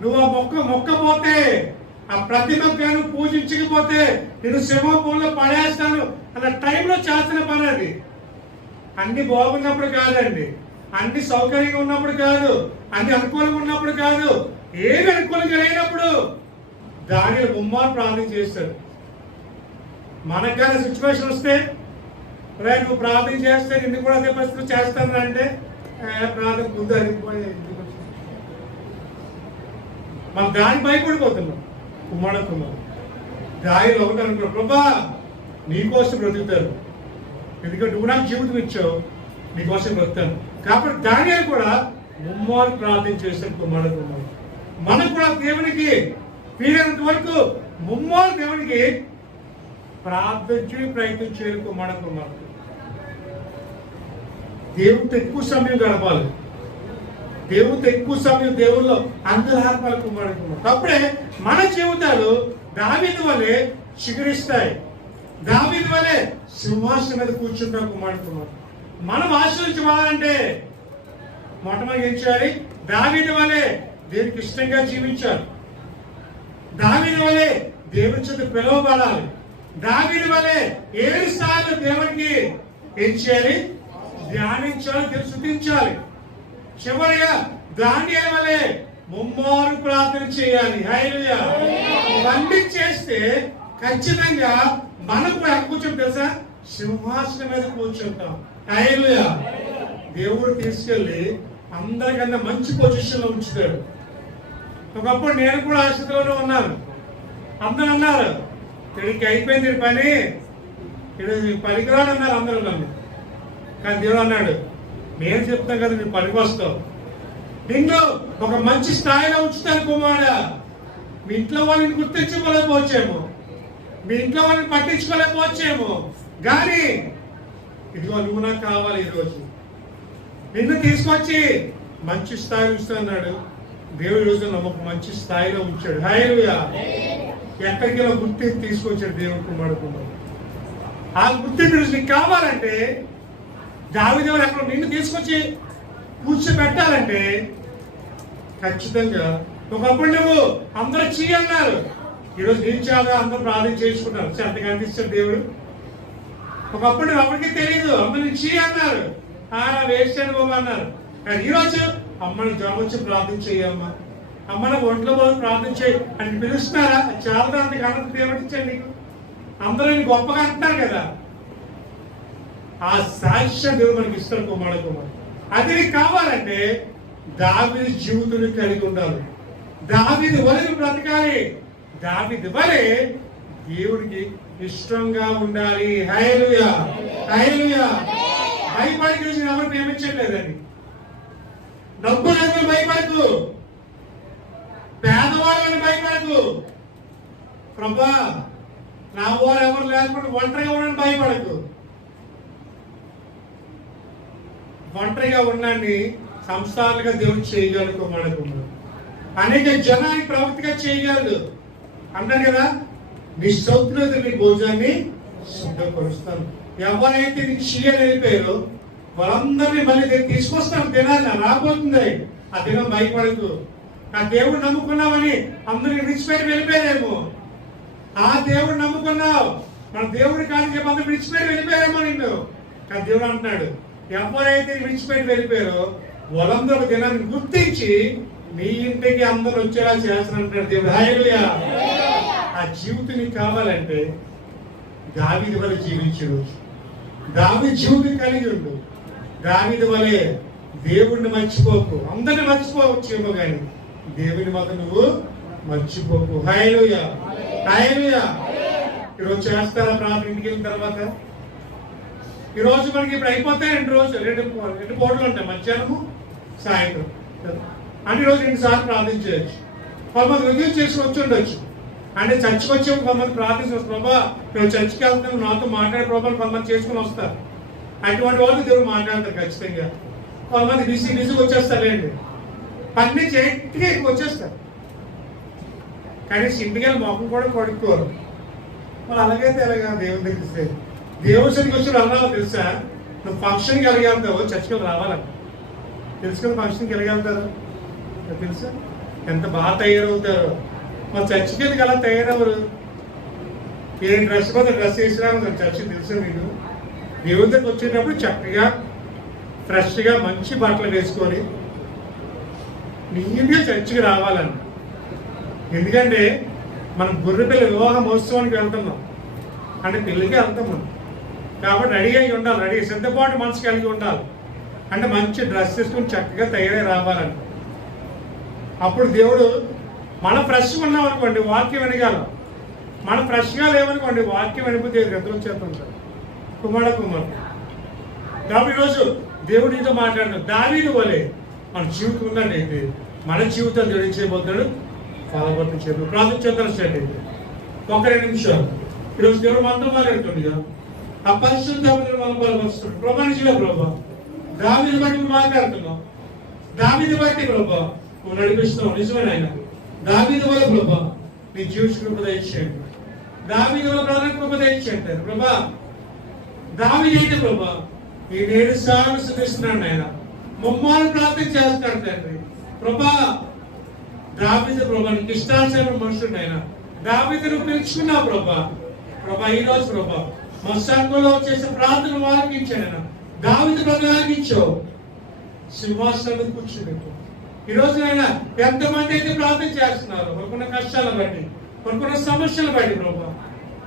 నువ్వు ఆ మొక్కపోతే, ఆ ప్రతిమను పూజించకపోతే నేను సింహంలో పడేస్తాను అన్న టైంలో చేస్తున్న పని అది. అన్ని బాగున్నప్పుడు కాదండి, అన్ని సౌకర్యంగా ఉన్నప్పుడు కాదు, అన్ని అనుకూలంగా ఉన్నప్పుడు కాదు, ఏమి అనుకూలంగా లేనప్పుడు దానియేలు ముమ్మారు ప్రార్థన చేస్తాడు. మనకైనా సిచ్యువేషన్ వస్తే నువ్వు ప్రార్థన చేస్తే నిన్ను కూడా అదే పరిస్థితులు చేస్తాను అంటే ప్రార్థన ముందు అరిగిపోయి మనం దాని భయపడిపోతున్నాం. కుమ్మడుతున్నాం దానిలో ఒకటి అనుకున్నాం, ప్రభా నీకోసం బ్రతుకుతారు, ఎందుకంటే నువ్వు నాకు జీవితం ఇచ్చావు, నీకోసం బ్రతుకుతాను. కాబట్టి దానియేలు కూడా ముమ్మారు ప్రార్థన చేస్తాను. కుమ్మడుతున్నాం మనం కూడా దేవునికి వీలైనంత వరకు ముమ్మారు దేవునికి ప్రార్థించి ప్రయత్నం చేయాలి. కుమ్మడుతున్నాం దేవుడితో ఎక్కువ సమయం గడపాలి, దేవుడితో ఎక్కువ సమయం దేవుల్లో అంతరాత్మలు కుమ్మడుతున్నాం. అప్పుడే మన జీవితాలు దావీదు వలె చిగురిస్తాయి, దావీదు వలె సింహాసనం మీద కూర్చుంటాం. కుమ్మడుతున్నాం మనం ఆశ్రయించవాలంటే మొట్టమొదటి ఏం చేయాలి? దావీదు వలె దేవునికి ఇష్టంగా జీవించాలి, దావీదు వలె దేవుని చేత పిలువబడాలి, దావీదు వలె 7 సార్లు దేవునికి ఏం చేయాలి? ధ్యానించాలి, స్తుతించాలి. చివరిగా దానియేలు వలె ముమ్మారు ప్రార్థన చేయాలి. హల్లెలూయా. ఇవన్నీ చేస్తే ఖచ్చితంగా మనం కూడా కూర్చొని తెలుసా, సింహాసనం మీద కూర్చుంటాం. హల్లెలూయా. దేవుడు తీసుకెళ్లి అందరికన్నా మంచి పొజిషన్ లో ఉంచుతాడు. ఒకప్పుడు నేను కూడా ఆ స్థితిలోనే ఉన్నాను. అందరూ అన్నారు వీడికి అయిపోయింది పని, వీడు పనికిరాడు అన్నారు అందరూ నన్ను. కానీ దేవుడు అన్నాడు, నేను చెప్తాను కదా నువ్వు పనికి వస్తావు, నిన్ను ఒక మంచి స్థాయిలో ఉంచుతాను కుమారుడా. మీ ఇంట్లో వాళ్ళని గుర్తించుకోలేకపోవచ్చేమో, మీ ఇంట్లో వాళ్ళని పట్టించుకోలేకపోవచ్చేమో, కానీ ఇదిగో నువ్వు నాకు కావాలి. ఈరోజు నిన్ను తీసుకొచ్చి మంచి స్థాయి ఉంచుతున్నాడు దేవుడు. రోజు ఒక మంచి స్థాయిలో ఉంచాడు. హల్లెలూయా. ఎక్కడికి గుర్తింపు తీసుకొచ్చాడు దేవుడు కుమారుడు. ఆ గుర్తింపు నీకు కావాలంటే దావీదు ఎక్కడ నిన్ను తీసుకొచ్చి కూర్చోబెట్టాలంటే ఖచ్చితంగా ఒకప్పుడు నువ్వు అందరూ చెయ్యన్నారు, ఈరోజు నేను చాలా అందరూ ప్రార్థన చేసుకున్నారు, అంతగా అనిపిస్తాడు దేవుడు. ఒకప్పుడు నువ్వు ఎవరికి తెలియదు, అమ్మని చెయ్యన్నారు, వేసాను బాబు అన్నారు. కానీ ఈరోజు అమ్మని జ్వరం వచ్చి ప్రార్థన చెయ్యమ్మా, అమ్మని ఒంట్లో బాబు ప్రార్థన చేయి అని పిలుస్తున్నారా? చాలా అంతగా ఆనందం దేవుడిచ్చాడు నీకు. అందరూ గొప్పగా అంటున్నారు కదా, ఆ సాక్ష్యం దేవుడు మనకి ఇస్తాడు కుమారుడు. అది కావాలంటే దావీదు జీవితం కలిగి ఉండాలి, దావీదు వలె బ్రతకాలి, దావీదు వలె దేవుడికి ఇష్టంగా ఉండాలి. హల్లెలూయా, హల్లెలూయా. భయపడి చూసి ఎవరు ప్రేమించట్లేదండి. డబ్బు లేదని భయపడకు, పేదవాళ్ళని భయపడకు. ప్రభా నా వారు ఎవరు లేకపోతే ఒంటరిగా ఉండని భయపడకు. ఒంటరిగా ఉండండి సంస్థలుగా దేవుడు చేయగలరు. మనకు అనేక జనానికి ప్రవక్తగా చేయగలడు అన్నారు కదా. నీ సౌతులతో నీ భోజనాన్ని సిద్ధపరుస్తాను. ఎవరైతే నీకు చేయని వెళ్ళిపోయారో వాళ్ళందరినీ మళ్ళీ తీసుకొస్తాను. దినాన్ని రాబోతుంది. ఆ దినం భయపడదు. ఆ దేవుడు నమ్ముకున్నామని అందరినీ విడిచిపెట్టి వెళ్ళిపోయారేమో. ఆ దేవుడు నమ్ముకున్నావు, మన దేవుడు కానీ చెప్పి అందరూ విడిచిపెట్టి వెళ్ళిపోయారేమో నిన్ను. కానీ దేవుడు అంటున్నాడు, ఎవరైతే విడిచిపెట్టి వెళ్ళిపోయారో వాళ్ళందరూ దినాన్ని గుర్తించి నీ ఇంటికి అందరూ వచ్చేలా చేస్తానంటాడు దేవుడు. హల్లెలూయా. ఆ జీవితం నీకు కావాలంటే దావీదు వలె జీవించు. దావీదు జీవితం కలిగి ఉండు. దావీదు వలె దేవుడిని మర్చిపోకు. అందరిని మర్చిపోవచ్చేమో కానీ దేవుని మాత్రం నువ్వు మర్చిపోకు. హల్లెలూయా, హల్లెలూయా. ఈరోజు చేస్తారా ప్రార్థన ఇంటికి వెళ్ళిన తర్వాత? ఈరోజు మనకి ఇప్పుడు అయిపోతే రెండు పూటలు ఉంటాయి, మధ్యాహ్నము సాయంత్రం. అంటే రోజు 2 సార్లు ప్రార్థించవచ్చు. కొంతమంది రివ్యూ చేసి వచ్చి ఉండొచ్చు. అంటే చర్చికి వచ్చే కొంతమంది ప్రార్థించవచ్చు. ప్రభా మేము చర్చికి వెళ్తాము, నాతో మాట్లాడే ప్రభావం కొంతమంది చేసుకుని వస్తారు. అటువంటి వాళ్ళు దేవుడు మాట్లాడతారు ఖచ్చితంగా. కొంతమంది బిజీ వచ్చేస్తారండి, పని చేతికి వచ్చేస్తారు. కానీ ఇంటికి మొక్కలు కూడా కొడుకోరు. వాళ్ళు అలాగైతే ఎలాగా దేవుని దగ్గర దేవుడి సరికి వచ్చి రావాలి తెలుసా? నువ్వు ఫంక్షన్కి వెళ్ళగలుగుతావు, చర్చికి రావాలంట. తెలుసు కదా ఫంక్షన్కి వెళ్ళగలుగుతారు తెలుసా? ఎంత బాగా తయారవుతారో. మరి చర్చికి ఎందుకు అలా తయారవరు? ఏ డ్రెస్ కూడా డ్రెస్ వేసినా చర్చి తెలుసా మీకు? దేవుడి దగ్గరికి వచ్చేటప్పుడు చక్కగా ఫ్రెష్గా మంచి బట్టలు వేసుకొని నీట్గా చర్చికి రావాలన్న. ఎందుకంటే మనం గొర్రెపిల్ల వివాహ మహోత్సవానికి వెళ్తున్నాం అంటే పెళ్ళికి వెళ్తాం మనం. కాబట్టి రెడీ అయి ఉండాలి, రెడీ సిద్ధపాటు మనసు కలిగి ఉండాలి. అంటే మంచి డ్రెస్ వేసుకొని చక్కగా తయారై రావాలంట. అప్పుడు దేవుడు మన ఫ్రెష్గా ఉన్నాం అనుకోండి వాక్యం వినగలం. మన ఫ్రెష్గా లేవనుకోండి వాక్యం వినిపోతే గద్దలు వచ్చేస్తుంటారు కుమారుడు. కాబట్టి ఈరోజు దేవుడు నీతో మాట్లాడుతాడు. దావీదు వలె మన జీవితం ఉందండి. అయితే మన జీవితం దేవుడు చేయబోతాడు, ఫలపట్టు చేద్దాం. ప్రార్థన చేద్దాం. స్టార్ట్ అయితే 1-2 నిమిషాలు. ఈరోజు దేవుడు మనతో మాట్లాడుతుంది కదా. ఆ పరిశుద్ధాత్మను మనం బలపరుస్తున్నాడు. ప్రభా నిజమే ప్రభా, దావీదు బట్టి నువ్వు మాట్లాడుతున్నావు. దావీదు బట్టి ప్రభా నువ్వు నడిపిస్తున్నావు. నిజమే నాయన. దావీదు వల్ల ప్రభా నీ జీవిత కృప దయచేయండి. దావీదు వల్ల ప్రార్థన కృప దయచేయండి ప్రభా. దావీదు అయితే ప్రభా ఈ 7 సార్లు స్తుతిస్తున్నాడు ఆయన. ముమ్మారు ప్రార్థన చేస్తాడు తండ్రి ప్రభా. దావీదు ప్రభా నీకు ఇష్టానుసారం మనుషుడు ఆయన. దావీదును పిలుచుకున్నావు ప్రభా. ప్రభా ఈ రోజు ప్రభా మా సంఘంలో చేసే ప్రార్థన ఆలకించాను ఆయన. దావీదు ప్రభు ఆలకించావు. సింహాసనం కూర్చోబెట్టు. ఈ రోజు ఆయన ఎంతమంది అయితే ప్రార్థన చేస్తున్నారు మనకున్న కష్టాలను బట్టి, మనకున్న సమస్యలు బట్టి ప్రభా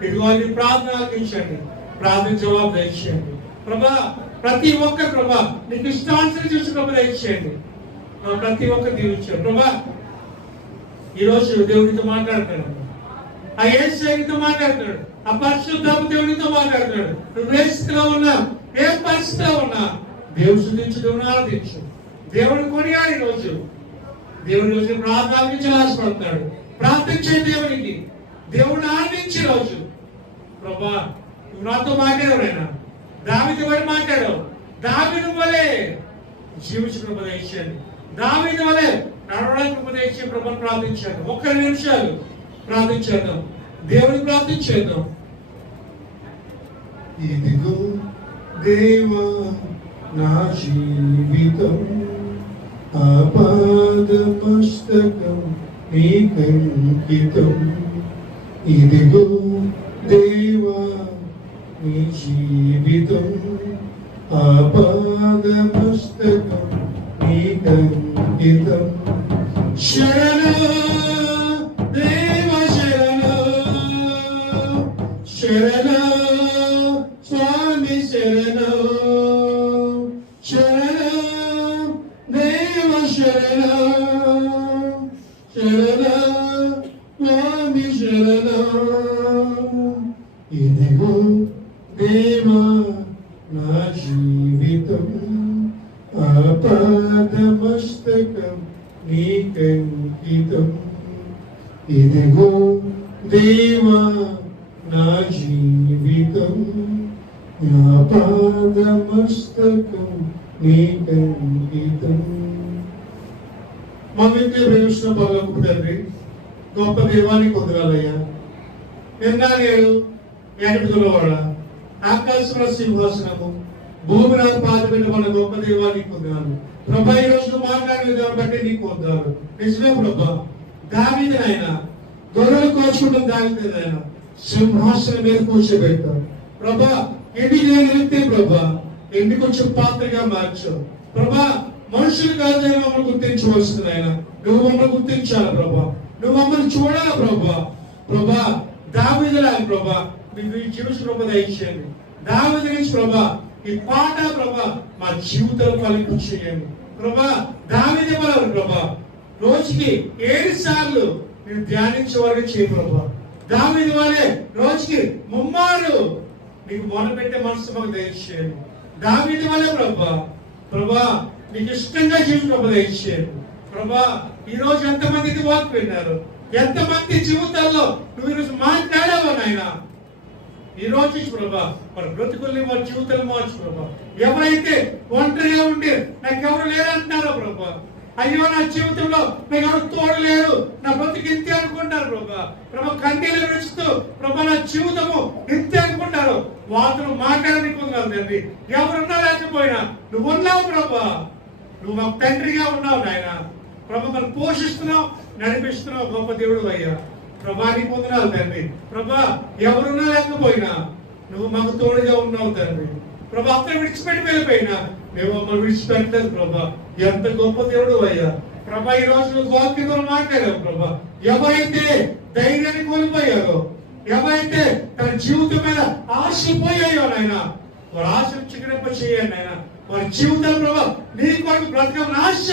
ఇదిగో నీ ప్రార్థన ఆలకించండి. ప్రార్థన జవాబు దయచేయండి ప్రభా. ప్రతి ఒక్క ప్రభా నీకు ఇష్టానుసరి చూసి ప్రభు దయచేయండి. ప్రతి ఒక్క దీవించాడు ప్రభా. ఈ రోజు దేవుడితో మాట్లాడుతున్నాడు. ఆ యేసుతో మాట్లాడుతున్నాడు. ఆ పరిశుద్ధాత్మ దేవుడితో మాట్లాడుతున్నాడు. నువ్వు ఏ స్థితిలో ఉన్నా, ఏ పరిస్థితిలో ఉన్నా దేవుడు స్తుతించు, దేవుని ఆరాధించు, దేవుడు కొనియాడు. ఈ రోజు దేవుడి రోజు ప్రార్థన ఆలకించాలని ఆశపడతాడు. ప్రార్థించే దేవునికి దేవుడిని ఆరాధించే రోజు ప్రభా నువ్వు నాతో మాట్లాడావు. ఆయన దావీదు వలె మాట్లాడావు. దావీదు వలె జీవించు కృప దయచేయండి. దావీదు వలె నడవడానికి కృప దయచేయండి ప్రభుని ప్రార్థించాను. 1 నిమిషాలు ప్రార్థించేద్దాం, దేవుని ప్రార్థించేద్దాం. ఇదిగో దేవా నా జీవితం ఆపాదమస్తకం నీకంకితం. ఇదిగో దేవా నీ జీవితం ఆపాదమస్తకం నీకంకితం. శరణ దేవ శరణ, శరణ స్వామి శరణ, శరణ దేవ శరణ, శరణ స్వామి శరణ. ఇదిగో దేవా నా జీవితం ఆపాదమస్తకం నీకంకితం. ఇదిగో దేవా నా జీవితం ఆపాదమస్తకం నీకంకితం. మమ్మల్ని ప్రేమిస్తున్న పరలోకపు తండ్రి, గొప్ప దేవానికి వందనాలయ్యా. నిన్న నేడు ఎక్కడివాడ ఆకాశంలో సింహాసనము భూమి నాకు పాదపెట్టిన మన గొప్ప దేవానికి వందనాలు ప్రభా. ఈ రోజు మాట్లాడిన దాన్ని బట్టి నీకు వందనాలు. నిజమే ప్రభా, దావీదు నాయన గొర్రెలు కోసుకుంటున్న దావీదు నాయన సింహాసనం మీద కూర్చోబెట్టావు ప్రభా. ఎన్ని నేను వ్యక్తి ప్రభా, ఎన్ని కొంచెం పాత్రగా మార్చావు ప్రభా. మనుషులు కాదు మమ్మల్ని గుర్తించవలసింది ఆయన, నువ్వు మమ్మల్ని గుర్తించాలి ప్రభా, నువ్వు మమ్మల్ని చూడాలి ప్రభా. ప్రభా దావీదులాగా ప్రభా మీకు ఈ జీవిత ప్రభా దయచేయండి. దావీదు నుంచి ప్రభా ఈ పాట ప్రభా మా జీవితం ఫలింపు చేయండి ప్రభా. దావీదు వల్ల ప్రభా రోజుకి 7 సార్లు నేను ధ్యానించే వరకు చేయ ప్రభా. దావీదు వల్లే రోజుకి 3 మార్లు నీకు మొదలుపెట్టే మనసు మాకు దయచేయండి. దావీదు వల్లే ప్రభా ప్రభా నీకు ఇష్టంగా జీవితం ప్రభా దయచేయండి ప్రభా. ఈ రోజు ఎంతమందికి వాక్ విన్నారు, ఎంతమంది జీవితాల్లో నువ్వు ఈరోజు మాట్లాడావు నాయన. ఈ రోజు ప్రభా మన బ్రతుకుల్ని వారి జీవితాలు మార్చు ప్రభా. ఎవరైతే ఒంటరిగా ఉండి నాకెవరు లేరంటున్నారో ప్రభా, అయ్యో నా జీవితంలో నాకు ఎవరు తోడు లేరు, నా బ్రతుకు ఇంతే అనుకుంటారు ప్రభా. ప్రభా కంటిలు విడుస్తూ ప్రభా నా జీవితము ఇంతే అనుకుంటారు. వాళ్ళతో మాట్లాడడానికి తండ్రి. ఎవరున్నా లేకపోయినా నువ్వు ఉన్నావు ప్రభా, నువ్వు మాకు తండ్రిగా ఉన్నావు నాయన ప్రభా. మనం పోషిస్తున్నావు, నడిపిస్తున్నావు, గొప్ప దేవుడు అయ్యా ప్రభా. నీ పొందనాలు తండ్రి ప్రభా. ఎవరున్నా లేకపోయినా నువ్వు మాకు తోడుగా ఉన్నావు తండ్రి ప్రభా. అక్కడ విడిచిపెట్టి వెళ్ళిపోయినా మేము మమ్మల్ని విడిచిపెట్టలేదు ప్రభా. ఎంత గొప్ప దేవుడు అయ్యా ప్రభా. ఈ రోజు నువ్వు వాక్యంతో మాట్లాడావు ప్రభా. ఎవరైతే ధైర్యాన్ని కోల్పోయారో, ఎవరైతే తన జీవితం మీద ఆశపోయాయో నాయన, వారి ఆశను చిగురింప చేయండి నాయన. వారి జీవితాలు ప్రభా నీ కొరకు బ్రతకమని ఆశ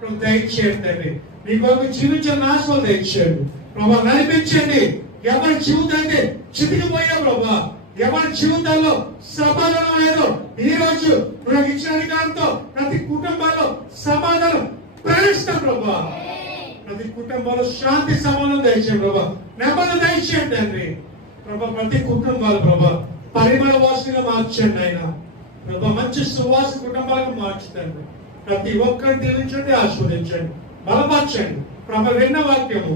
నువ్వు దయచేయండి తండ్రి. నీ కొరకు జీవించాలని ఆశ దయచేయండి ప్రభా. నడిపించండి. ఎవరి జీవితం అయితే చితికిపోయా ప్రభా, ఎవరి జీవితాల్లో సమాధానం లేదో ఈ రోజు నువ్వు ఇచ్చిన అధికారంతో ప్రతి కుటుంబాల్లో సమాధానం ప్రవేశిస్తాం ప్రభా. ప్రతి కుటుంబాల్లో శాంతి సమాధానం దయచేయండి ప్రభా. నెమ్మది దయచేయండి తండ్రి ప్రభా. ప్రతి కుటుంబాలు ప్రభా పరిమళ వాసనగా మార్చండి ఆయన ప్రభా. మంచి సువాస కుటుంబాలకు మార్చండి. ప్రతి ఒక్కరిని దీవించండి, ఆస్వాదించండి, బలపరచండి ప్రభా. విన్న వాక్యము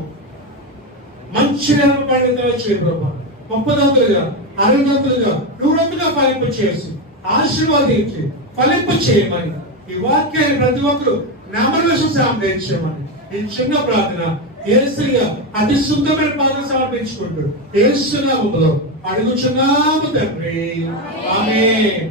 మంచి పండితులు చేయ ప్రభా. 30 60 100 ఫలింపు చేసి ఆశీర్వాదించి ఫలింపు చేయమని ఈ వాక్యాన్ని ప్రతి ఒక్కరు నామరవేశం సమర్పించమని ఈ చిన్న ప్రార్థన యేసయ్య అతి శుద్ధమైన ప్రార్థన సమర్పించుకుంటూ యేసు నామములో అడుగుచున్నాము తండ్రి. ఆమేన్.